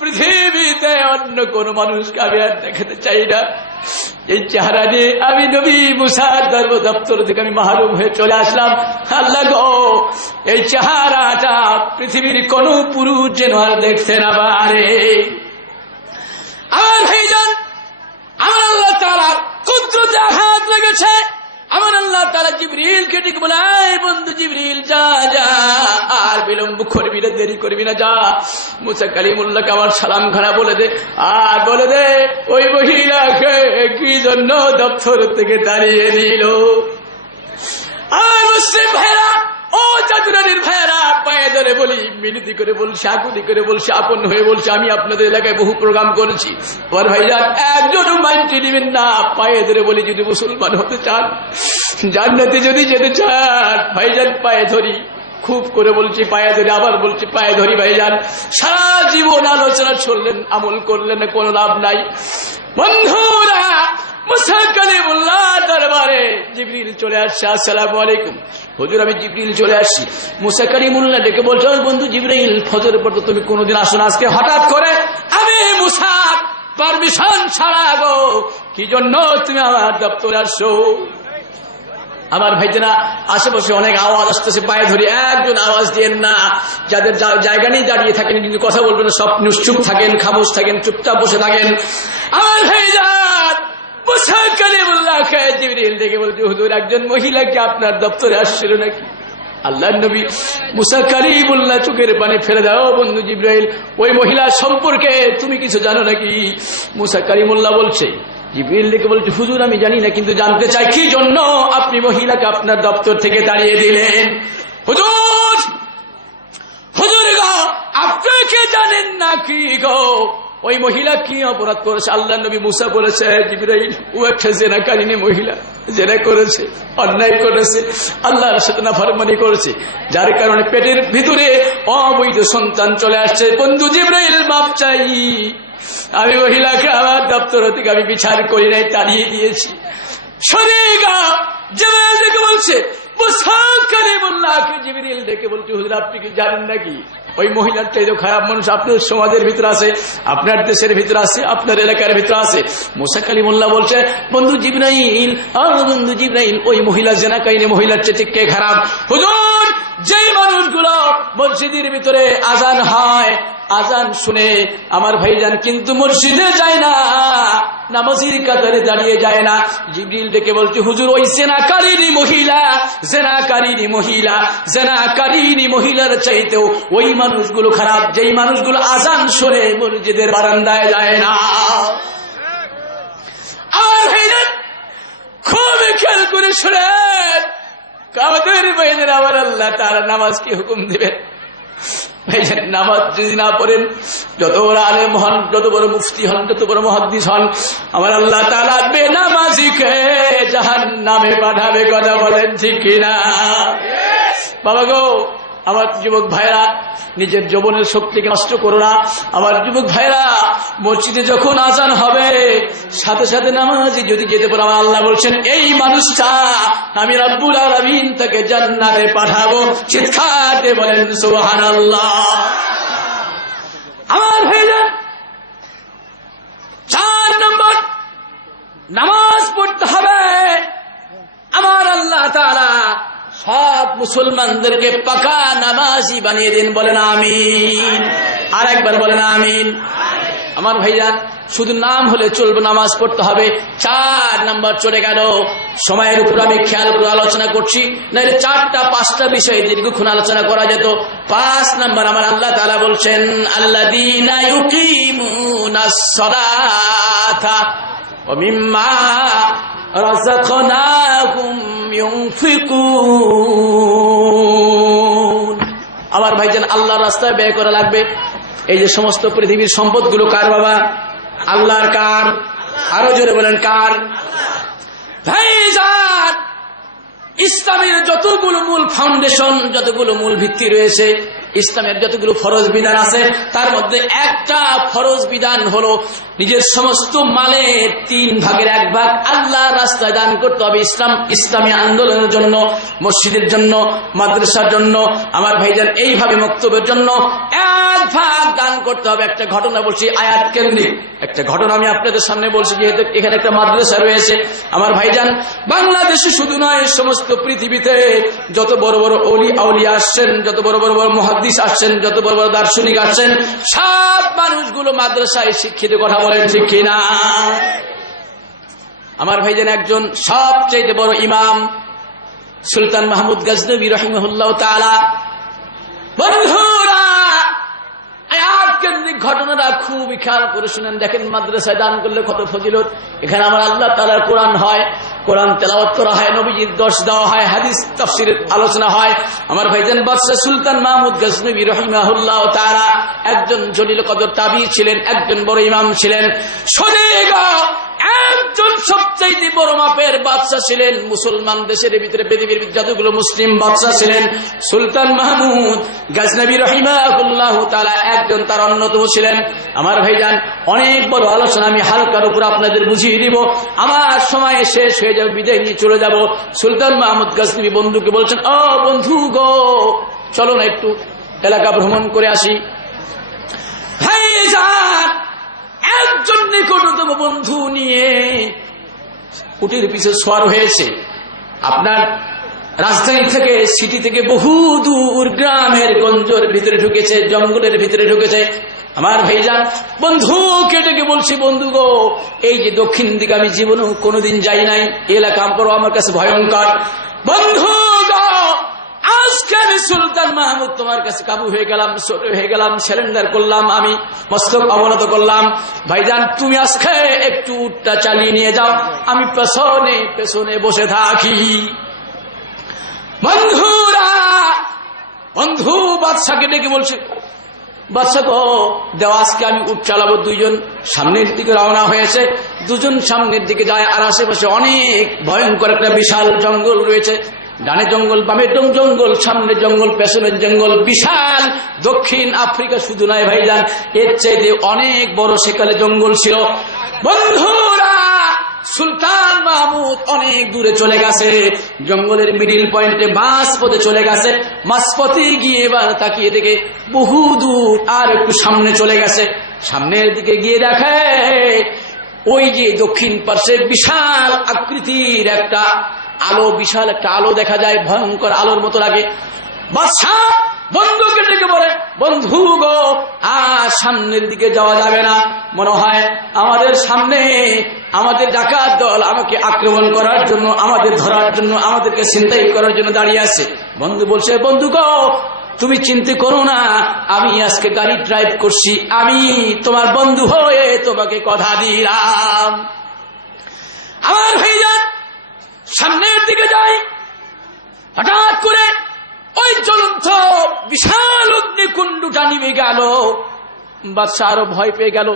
পৃথিবীতে অন্য কোন মানুষকে আমি আর দেখাতে চাই না, এই চেহারা নিয়ে আমি নবী মুসার দপ্তর থেকে আমি মাহরুম হয়ে চলে আসলাম। আল্লাহ গো এই চেহারাটা পৃথিবীর কোন পুরুষ যেন আর দেখতে না পারে। আমার ভাইজান, আমার আল্লাহ তাআলা কুদরতে আঘাত লেগেছে। আমার আল্লাহ তাআলা জিবরিলকে ডেকে বলে, বন্ধু জিবরিল যা যা আর বিলম্ব করবি না, দেরি করবি না, যা মুসা কালিমুল্লাহকে আমার সালাম খানা বলে দে, আর বলে দে ওই মহিলাকে কি জন্য দপ্তর থেকে দাঁড়িয়ে দিল। আর মুসলিম ভাইরা, ও চাতুরানির ভাইরা, পায়ে ধরে বলি, মিনতি করে বলছি, আকুতি করে বলছি, আপন হয়ে বলছি, আমি আপনাদের এলাকায় বহু প্রোগ্রাম করেছি, আমার ভাইজান একজনও মাইন্ড নেবেন না, পায়ে ধরে বলি, যদি মুসলমান হতে চান, জান্নাতে যদি যেতে চান, ভাইজান পায়ে ধরি, খুব করে বলছি, পায়ে ধরি, আবার বলছি পায়ে ধরি ভাইজান। সারা জীবন আলোচনা শুনলেন, আমল করলেন, কোনো লাভ নাই। বন্ধুরা, মুসা কালিমুল্লাহ দরবারে জিবরিল চলে আসছে, আসসালামু আলাইকুম হুজুর, আমি জিবরিল চলে আসছি। মুসা কালিমুল্লাহ ডেকে বলছে, বন্ধু জিবরিল, ফজরের পর তো তুমি কোনোদিন আসো না, আজকে হঠাৎ করে আমি মুসা পারমিশন ছাড়া গো, কি জন্য তুমি আমার দপ্তরে আসছো? আমার ভাইজানা, আশেপাশে অনেক আওয়াজ আসতেছে, পায়ে ধরি একজন আওয়াজ দিয়েন না, যাদের জায়গা নেই দাঁড়িয়ে থাকেন, কিন্তু কথা বলবেন না, সব নিশ্চুপ থাকেন, খামোশ থাকেন, চুপচাপ বসে থাকেন। আমার ভাইজান মুসা কালিমুল্লাহকে জিবরিল ডেকে বলছে, হুজুর একজন মহিলাকে আপনার দপ্তরে আসছিল নাকি? আল্লাহর নবী মুসা কালিমুল্লাহ চোখের পানি ফেলে দাও, বন্ধু জিবরাইল, ওই মহিলা সম্পর্কে তুমি কিছু জানো নাকি? মুসা কালিমুল্লাহ বলছে, জিবরিল ডেকে বলছে, হুজুর আমি জানি না, কিন্তু জানতে চাই কি জন্য আপনি মহিলাকে আপনার দপ্তর থেকে তাড়িয়ে দিলেন? হুজুর, হুজুর গো, আপনাকে জানেন না কি গো, ওই মহিলা কি অপরাধ করেছে? আল্লাহ নবী মুসা বলেছে, জিবরাইল ও একটা জেনাকারিনী মহিলা, জেনা করেছে, অন্যায় করেছে, আল্লাহর সাথে নাফরমানি করেছে, যার কারণে পেটের ভিতরে অবৈধ সন্তান চলে আসছে। বন্ধু জিবরাইল, মাপ চাই, আমি মহিলাকে আমার দপ্তর থেকে আমি বিচার করি নাই, তাড়িয়ে দিয়েছি। শরীগা জিবরাইল ডেকে বলছে, মুসা কালিমুল্লাহকে জিবরাইল ডেকে বলছে, হুজুর আপনি কি জানেন নাকি ওই মহিলার চাইতে খারাপ মানুষ আপনার সমাজের ভিতরে আছে, আপনার দেশের ভিতরে আছে, আপনার এলাকার ভিতরে আছে? মুসা কালিমুল্লাহ বলছে, বন্ধু জিবরাইল, বন্ধু জিবরাইল, ওই মহিলা জেনাকারিনী মহিলার চাইতে কে খারাপ? হুজুর, যেই মানুষগুলো মসজিদের ভিতরে আজান হয়, আজান শুনে আমার ভাইজান কিন্তু মসজিদে যায় না, নামাজের কাতারে দাঁড়িয়ে যায় না, জিবরিল ডেকে বলছে, হুজুর ওই জেনাকারিনী মহিলা, জেনাকারিনী মহিলা, জেনাকারিনী মহিলার চাইতেও ওই মানুষগুলো খারাপ, যেই মানুষগুলো আজান শুনে মসজিদের বারান্দায় যায় না। আমার ভাইজান খুব খেয়াল করে শুনেন, কাদের বাইনের আমার আল্লাহ তাআলা নামাজ কি হুকুম দিবেন? ভাইজান নামাজ যদি না পড়েন, যত বড় আলেম হন, যত বড় মুফতি হন, যত বড় মুহাদ্দিস হন, আমার আল্লাহ তাআলা বেনামাজিকে জাহান্নামে পাঠাবে। কথা বলেন ঠিক কিনা? বাবা গো, আমার যুবক ভাইরা, নিজের যৌবনের শক্তিকে নষ্ট করো না। আমার যুবক ভাইরা, মসজিদে যখন আজান হবে সাথে সাথে নামাজে যদি যেতে পারো, আমার আল্লাহ বলছেন এই মানুষটা আমি রব্বুল আলামিন তাকে জান্নাতে পাঠাবো। চিৎকার দিয়ে বলেন সুবহানাল্লাহ। আমার ভাইরা, 4 নম্বর, নামাজ পড়তে হবে। আমার আল্লাহ তাআলা সব মুসলমানদেরকে পাকা নামাজি বানিয়ে দিন। বলেন আমিন। আর একবার বলেন আমিন। আমার ভাইজান, শুধু নাম হলে চলবে, নামাজ পড়তে হবে। 4 নাম্বার চলে গেল। সময়ের উপর আমি খেয়াল করে আলোচনা করছি, নাহলে 4টা-5টা বিষয়ে দীর্ঘক্ষণ আলোচনা করা যেত। 5 নাম্বার আমার আল্লাহ তাআলা বলছেন, আল্লাযীনা ইউকিমুনাস সালাতা ওয়া মিম্মা রাযাকনাহুম ইউনফিকুন। আমার ভাইজান, আল্লাহর রাস্তায় ব্যয় করা লাগবে। এই যে সমস্ত পৃথিবীর সম্পদগুলো কার বাবা? আল্লাহর। কার? আরো জোরে বলেন কার? ভাইজান, ইসলামের যতগুলো মূল ফাউন্ডেশন, যতগুলো মূল ভিত্তি রয়েছে, ইসলামের যতগুলো ফরজ বিধান আছে, তার মধ্যে একটা ফরজ বিধান হলো নিজের সমস্ত মালের 3 ভাগের 1 ভাগ আল্লাহর রাস্তায় দান করতে হবে। ইসলামী আন্দোলনের জন্য, মসজিদের জন্য, মাদ্রাসার জন্য। আমার ভাইজান, এইভাবে মক্তবের জন্য 1 ভাগ দান করতে হবে। একটা ঘটনা বলছি, আয়াত কেন্দ্রিক একটা ঘটনা আমি আপনাদের সামনে বলছি, যেহেতু এখানে একটা মাদ্রাসা রয়েছে। আমার ভাইজান, বাংলাদেশে শুধু নয়, সমস্ত পৃথিবীতে যত বড় বড় ওলি আউলিয়া আসছেন, যত বড় বড় মুহাদ্দিস আসছেন, যত বড় বড় দার্শনিক আসছেন, সব মানুষগুলো মাদ্রাসায় শিক্ষিত। কথা বলেন ঠিক কিনা? আমার ভাইজান, একজন সবচেয়ে বড় ইমাম সুলতান মাহমুদ গজনবী রাহিমাহুল্লাহ তাআলা। বন্ধু ঘটনাটা খুবই খেয়াল করে শুনেন। দেখেন মাদ্রাসায় দান করলে কত ফজিলত। এখানে আমার আল্লাহ তাআলার কোরআন হয়, কোরআন তেলাওয়াত করা হয়, নবীজির দর্শ দেওয়া হয়, হাদিস তাফসীরের আলোচনা হয়। আমার ভাইজান বাদশাহ সুলতান মাহমুদ গজনবী রাহিমাহুল্লাহ তাআলা একজন জলিল কদর তাবী ছিলেন, একজন বড় ইমাম ছিলেন। সদেগা একজন সবচাইতে বড় মাপের বাদশা ছিলেন। মুসলমান দেশের ভিতরে পৃথিবীর যতগুলো মুসলিম বাদশা ছিলেন, সুলতান মাহমুদ গজনবী রাহিমাহুল্লাহ তাআলা একজন তার অন্যতম ছিলেন। আমার ভাইজান অনেক বড় আলোচনা আমি হালকার উপর আপনাদের বুঝিয়ে দিব। আমার সময় শেষ হয়ে যাবে, বিদায় নিয়ে চলে যাব। সুলতান মাহমুদ গজনবী বন্ধুকে বলছেন, ও বন্ধু গো, চলো না একটু এলাকা ভ্রমণ করে আসি। ভাইজান একজন নিকটতম বন্ধু নিয়ে উটের পিছে সওয়ার হয়েছে। আপনার রাজধানী থেকে, সিটি থেকে বহু দূর গ্রামের গঞ্জের ভিতরে ঢুকেছে, জঙ্গলের ভিতরে ঢুকেছে। আমার ভাইজান বন্ধুকে ডেকে বলছি, বন্ধু গো, এই যে দক্ষিণ দিকে আমি জীবনেও কোনোদিন যাই নাই, এলাকা আমার কাছে ভয়ঙ্কর। বন্ধু গো, আজকে আমি সুলতান মাহমুদ তোমার কাছে কাবু হয়ে গেলাম, ছোট হয়ে গেলাম, সারেন্ডার করলাম, আমি মস্তক অবনত করলাম। ভাইজান তুমি আজকে একটু উটটা চালিয়ে নিয়ে যাও, আমি পেছনে পেছনে বসে থাকি। বন্ধুরা, বন্ধু বাদশাকে ডেকে বলছে, বাদশা তো দেওয়া, আজকে আমি উট চালাবো। দুইজন সামনের দিকে রওনা হয়েছে, দুজন সামনের দিকে যায়, আর আশেপাশে অনেক ভয়ঙ্কর একটা বিশাল জঙ্গল রয়েছে। ডানে জঙ্গল, বামে জঙ্গল, সামনে জঙ্গল, পেছনের জঙ্গল, বিশাল। দক্ষিণ আফ্রিকা শুধু নয় ভাইজান, এর চাইতে অনেক বড় সেকালে জঙ্গল ছিল। বন্ধুরা, সুলতান মাহমুদ অনেক দূরে চলে গেছে, জঙ্গলের মিডিল পয়েন্টে মাঝপথে চলে গেছে। মাঝপথে গিয়ে এবার তাকিয়ে দেখে বহু দূর আর একটু সামনে চলে গেছে। সামনের দিকে গিয়ে দেখে ওই যে দক্ষিণ পাশে বিশাল আকৃতির একটা আলো, বিশাল একটা আলো দেখা যায়, ভয়ঙ্কর আলোর মতো লাগে। বাদশাহ বন্ধুকে ডেকে বলে, বন্ধু গো, আর সামনের দিকে যাওয়া যাবে না, মনে হয় আমাদের সামনে আমাদের ডাকাত দল আমাকে আক্রমণ করার জন্য, আমাদের ধরার জন্য, আমাদেরকে ছিনতাই করার জন্য দাঁড়িয়ে আছে। বন্ধু বলছে, বন্ধু গো, তুমি চিন্তা করো না, আমি আজকে গাড়ি ড্রাইভ করছি, আমি তোমার বন্ধু হয়ে তোমাকে কথা দিলাম। আমার ভাইজান সামনের দিকে যাই, হঠাৎ করে ওই জ্বলন্ত বিশাল অগ্নিকুণ্ডটা নিভে গেল। বাদশা আরো ভয় পেয়ে গেল,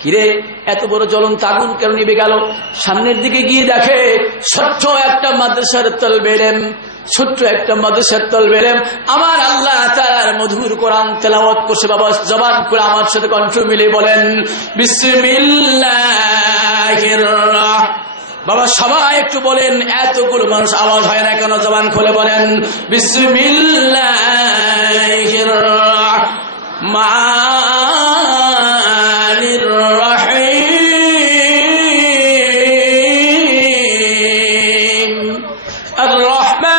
কিরে এত বড় জ্বলন্ত আগুন কেন নিভে গেল? সামনের দিকে গিয়ে দেখে ছোট্ট একটা মাদ্রাসার তলবেলেম, ছোট্ট একটা মাদ্রাসার তলবেলেম। আমার আল্লাহ তাআলার মধুর কোরআন তেলাওয়াত করছে। বাবা জবান করে আমার সাথে কণ্ঠ মিলে বলেন, বিসমিল্লাহির রাহমানির। বাবা সবাই একটু বলেন, এতগুলো মানুষ আওয়াজ হয় না কেন? জবান খুলে বলেন, বিসমিল্লাহির রাহমানির রাহিম। আর রহমান,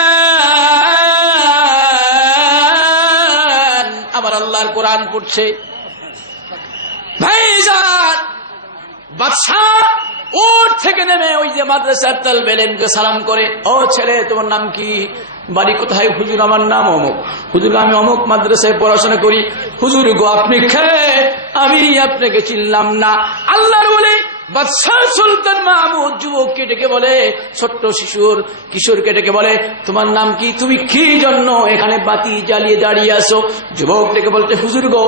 আমার আল্লাহর কোরআন পড়ছে। ভাইজান বাদশাহ ওর থেকে নেমে ওই যে মাদ্রাসার তালবেলেমকে সালাম করে, ও ছেলে তোমার নাম কি, বাড়ি কোথায়? হুজুর আমার নাম অমুক। হুজুর আমি অমুক মাদ্রাসায় পড়াশোনা করি। হুজুর গো আপনি খেয়ে আমি আপনাকে চিনলাম না। আল্লাহর বলে বাদশাহ সুলতান মাহমুদ যুবককে ডেকে বলে, ছোট্ট কিশোরকে ডেকে বলে, তোমার নাম কি, তুমি কি জন্য এখানে বাতি জ্বালিয়ে দাঁড়িয়ে আসো? যুবক ডেকে বলতে, হুজুর গো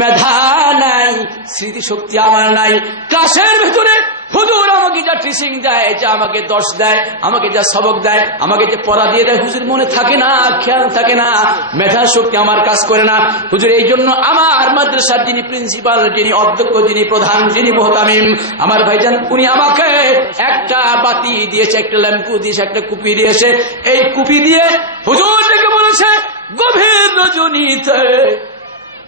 মেধা নাই, স্মৃতিশক্তি আমার নাই। ক্লাসের ভেতরে হুজুর আমাকে যা টিচিং দেয়, যা আমাকে দর্শ দেয়, আমাকে যা সবক দেয়, আমাকে যে পড়া দিয়ে দেয়, হুজুর মনে থাকে না, খেয়াল থাকে না, মেধা শক্তি আমার কাজ করে না। হুজুর এই জন্য আমার মাদ্রাসার যিনি প্রিন্সিপাল, যিনি অধ্যক্ষ, যিনি প্রধান, যিনি মুহতামিম, আমার ভাইজান উনি আমাকে একটা বাতি দিয়েছে, একটা ল্যাম্পু দিয়েছে, একটা কুপি দিয়েছে। এই কুপি দিয়ে হুজুর ডেকে বলেছে, গভীর রজনীতে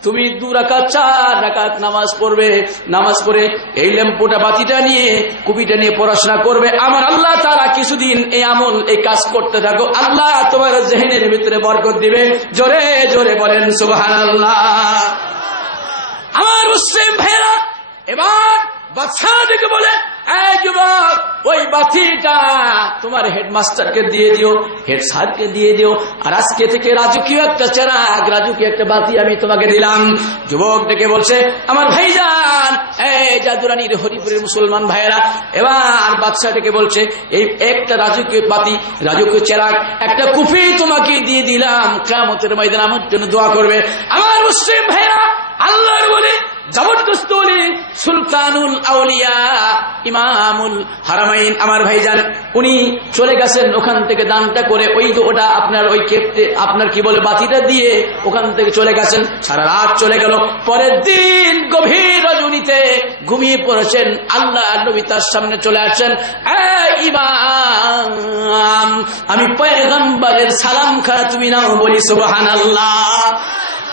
তুমি 2 রাকাত 4 রাকাত নামাজ পড়বে। নামাজ পড়ে এই ল্যাম্পুটা বাতিটা নিয়ে, কুপিটা নিয়ে পড়াশোনা করবে। আমার আল্লাহ তাআলা কিছুদিন এই আমল, এই কাজ করতে থাকো, আল্লাহ তোমার জেহেনের ভিতরে বরকত দিবে। জোরে জোরে বলেন সুবহানাল্লাহ। আমার মুসলিম ভাইরা, এবার বাদশাহ ডেকে বলে, এই যুবক, ওই বাতিটা তোমার হেডমাস্টারকে দিয়ে দিও, হেড স্যারকে দিয়ে দিও, আর আজকে থেকে রাজকীয় একটা চেরাগ, রাজকীয় একটা বাতি আমি তোমাকে দিলাম। যুবক ডেকে বলছে, আমার ভাইজান, এই জাদুরানীর হরিপুরের মুসলমান ভাইয়েরা, এবার বাদশা ডেকে বলছে, এই একটা রাজকীয় বাতি, রাজকীয় চেরাগ, একটা কুফি তোমাকে দিয়ে দিলাম, কিয়ামতের ময়দানে আমার জন্য দোয়া করবে। আমার মুসলিম ভাইয়েরা, আল্লাহর বলে জবরদস্ত ওলি, সুলতানুল আউলিয়া, ইমামুল হারামাইন আমার ভাইজান, উনি চলে গেছেন ওখান থেকে দানটা করে, ওই তো ওটা আপনার ওই কেপতে আপনার কি বলে বাতিটা দিয়ে ওখান থেকে চলে গেছেন। সারা রাত চলে গেল। পরের দিন গভীর রজনীতে ঘুমিয়ে পড়েছেন। আল্লাহ নবী তার সামনে চলে আসছেন, এই ইমাম, আমি পয়গম্বরের সালাম খানা তুমি নাও, বলি সুবহানাল্লাহ।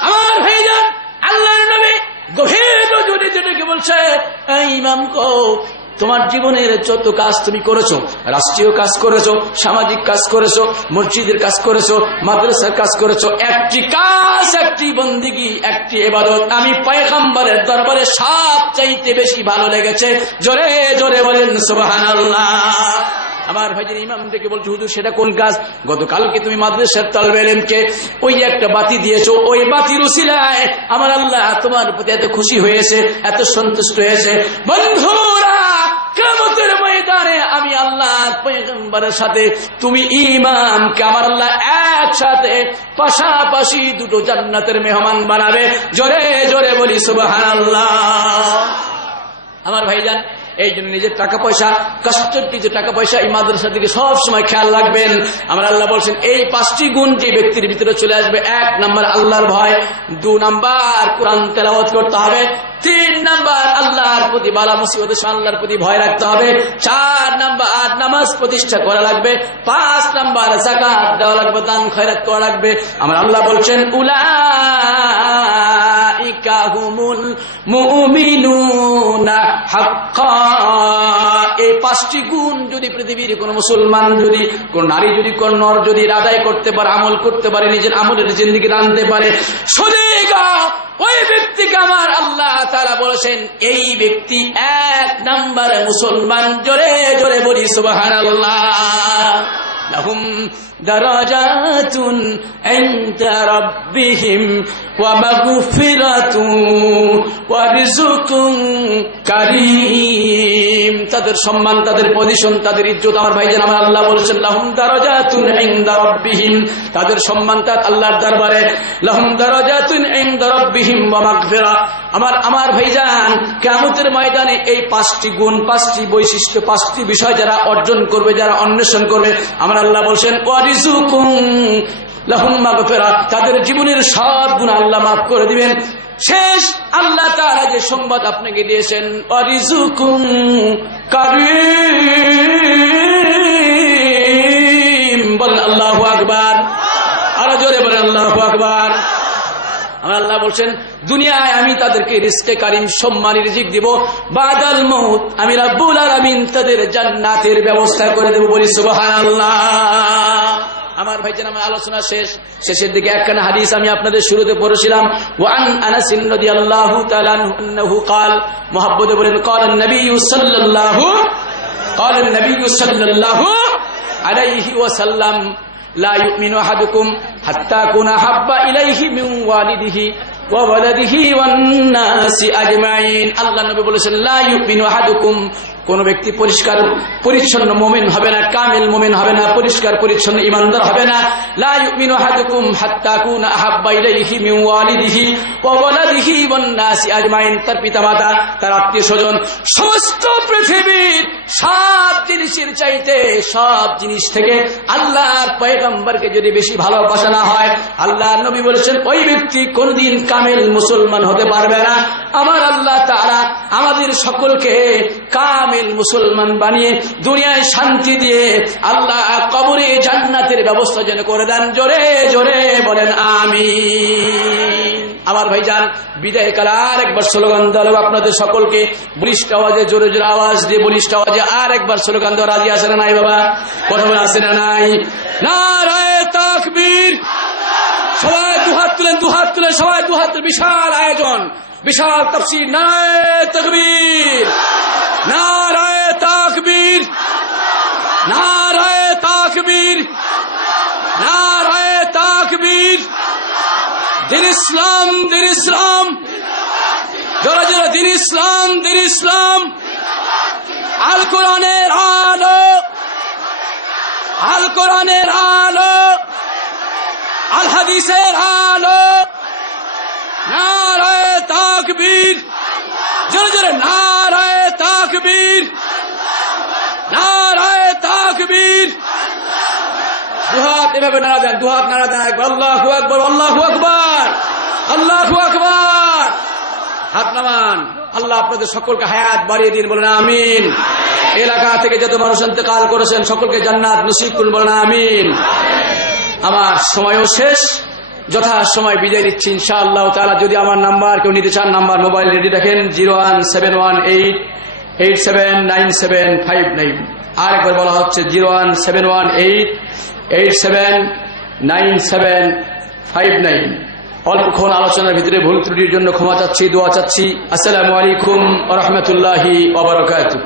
আমার ভাইজান, আল্লাহর নবী গভীর রজনীতে ডেকে বলছে, এই ইমাম কো, তোমার জীবনের যত কাজ তুমি করেছো, রাষ্ট্রীয় কাজ করেছো, সামাজিক কাজ করেছো, মসজিদের কাজ করেছো, মাদ্রাসার কাজ করেছো, একটি কাজ, একটি বন্দিগি, একটি ইবাদত আমি পয়গম্বরের দরবারে সবচাইতে বেশি ভালো লেগেছে। জোরে জোরে বলেন সুবহানাল্লাহ। আমার ভাইজান ইমাম থেকে বলছে, হুজুর সেটা কোন কাজ? গতকালকে তুমি মাদ্রাসার তালবে ইলমকে ওই একটা বাতি দিয়েছো, ওই বাতির উসিলায় আমার আল্লাহ তোমার প্রতি এত খুশি হয়েছে, এত সন্তুষ্ট হয়েছে। বন্ধুরা, কিয়ামতের ময়দানে আমি আল্লাহ পয়গম্বরের সাথে তুমি ইমামকে আমার আল্লাহ একসাথে পাশাপাশি দুটো জান্নাতের মেহমান বানাবে। জোরে জোরে বলি সুবহানাল্লাহ। আমার ভাইজান, এই জন্য নিজের টাকা পয়সা, কষ্টের কিছু টাকা পয়সা এই মাদ্রাসার দিকে সব সময় খেয়াল রাখবেন। আমার আল্লাহ বলছেন, এই 5টি গুণ যে ব্যক্তির ভিতরে চলে আসবে, 1 নাম্বার আল্লাহর ভয়, 2 নাম্বার কোরআন তেলাওয়াত করতে হবে, 3 নাম্বার আল্লাহর প্রতি বালা মুসিবতের সময় আল্লাহর প্রতি ভয় রাখতে হবে, 4 নাম্বার নামাজ প্রতিষ্ঠা করা লাগবে, 5 নাম্বার যাকাত দেওয়া লাগবে, দান খয়রাত করা লাগবে। আমার আল্লাহ বলছেন, উলাইকা হুমুল মুমিনুনা হাক্কা। এই 5টি গুণ যদি পৃথিবীর কোন মুসলমান, যদি কোন নারী, যদি কোন নর যদি আদায় করতে পারে, আমল করতে পারে, নিজের আমলের জিন্দেগি আনতে পারে, সদিকা ওই ব্যক্তিকে আমার আল্লাহ তাআলা বলেছেন, এই ব্যক্তি 1 নম্বরে মুসলমান। জোরে জোরে বলি সুবহানাল্লাহ। লাহুম দারাজাতুন ইনদা রাব্বিহিম ওয়া মাগফিরাতুন ওয়া রিজকুন কারীম। তাদের সম্মান, তাদের পজিশন, তাদের ইজ্জত আমার ভাইজান আমার আল্লাহ বলেছেন, লাহুম দারাজাতুন ইনদা রাব্বিহিম, তাদের সম্মান তার আল্লাহর দরবারে। লাহুম দারাজাতুন ইনদা রাব্বিহিম ওয়া মাগফিরা। আমার ভাইজান, কিয়ামতের ময়দানে এই 5টি গুণ, 5টি বৈশিষ্ট্য, 5টি বিষয় যারা অর্জন করবে, যারা অন্বেষণ করবে, আমার আল্লাহ বলছেন, ওয়ারিজুকুম লাহুম মাগফিরা, তাদের জীবনের সব গুনাহ আল্লাহ মাফ করে দিবেন। শেষ আল্লাহ তাআলা যে সংবাদ আপনাকে দিয়েছেন, ওয়ারিজুকুম কারীম। বলেন আল্লাহু আকবার। আরো জোরে বলেন আল্লাহু আকবার। আমার আল্লাহ বলছেন, দুনিয়ায় আমি তাদেরকে রিজকে কারীম, সম্মানী রিজিক দিব, বাদাল মউত আমি রব্বুল আলামিন তাদের জান্নাতের ব্যবস্থা করে দেব। বলি সুবহানাল্লাহ। আমার ভাইজান, আমার আলোচনা শেষের দিকে একখানা হাদিস আমি আপনাদের শুরুতে পড়েছিলাম। ওয়ান আনাস রাদিয়াল্লাহু তাআলা আনহু قال, মুহাব্বতে বলেন, قال النبي صلى الله عليه وسلم لا يؤمن أحدكم حتى أكون أحب إليه من والده وولده والناس أجمعين। আল্লাহ নবী বলেছেন, লা ইউমিনু আহাদুকুম, কোন ব্যক্তি পরিষ্কার পরিচ্ছন্ন মুমিন হবে না, কামিল মুমিন হবে না, পরিষ্কার পরিচ্ছন্ন ইমানদার হবে না। লা ইউমিনু আহাদুকুম হাত্তা কুনা আহাব্বা ইলাইহি মিন ওয়ালিদিহি ওয়া ওয়ালাদিহি ওয়ান নাসি আজমাইন, তার পিতামাতা, তার আত্মীয়স্বজন, সমস্ত পৃথিবীর সব জিনিসের চাইতে, সব জিনিস থেকে আল্লাহর পয়গম্বরকে যদি বেশি ভালোবাসা না হয়, আল্লাহর নবী বলেছেন, ওই ব্যক্তি কোনদিন কামিল মুসলমান হতে পারবে না। আমার আল্লাহ তাআলা আমাদের সকলকে কামিল মুসলমান বানিয়ে দুনিয়ায় শান্তি দিয়ে আল্লাহ কবরে জান্নাতের ব্যবস্থা যেন করে দেন। জোরে জোরে বলেন আমিন। আমার ভাইজান, বিদায় কালে আর একবার স্লোগান দেওয়া আপনাদের সকলকে, বলিষ্ঠ আওয়াজে, জোরে জোরে আওয়াজ দিয়ে বলিষ্ঠ আওয়াজে আর একবার স্লোগান দেওয়া। রাজি আছে না নাই বাবা? কথা বলে আছে না নাই? নারায়ে তাকবীর। সবাই দুহাত তুলেন, সবাই দুহাত তুলে। বিশাল আয়োজন, বিশাল তাফসীর। নারায়ে তাকবীর। নারায়ে তাকবীর, নারায়ে তাকবীর, নারায়ে তাকবীর। দিন ইসলাম, দিন ইসলাম, জোরে জোরে দিন ইসলাম, দিন ইসলাম। আল কোরআনের আলো, আল কোরআনের আলো, আল হাদিসের আলো। নারায়ে তাকবীর, জোরে জোরে নারায়ে তাকবীর, নারায়ে তাকবীর। দুহাত এভাবে নাড়া দেন, দুহাত নাড়া দেন একবার। আল্লাহু আকবার, আল্লাহু আকবার, আল্লাহু আকবার। হাত নামান। আল্লাহ আপনাদের সকলকে হায়াত বাড়িয়ে দিন, বলেন আমিন। এলাকা থেকে যত মানুষ ইন্তেকাল করেছেন সকলকে জান্নাত নসিব করুন, বলেন আমিন। আমার সময়ও শেষ, যথা সময় বিদায় নিচ্ছি ইনশাআল্লাহ তাআলা। যদি আমার নাম্বার কেউ নিতে চান, নাম্বার মোবাইল রেডি রাখেন 01718879759। আরেকবার বলা হচ্ছে 01718879759। অল্পক্ষণ আলোচনার ভিতরে ভুল ত্রুটির জন্য ক্ষমা চাচ্ছি, দোয়া চাচ্ছি। আসসালামু আলাইকুম ওয়া রাহমাতুল্লাহি ওয়া বারাকাতুহু।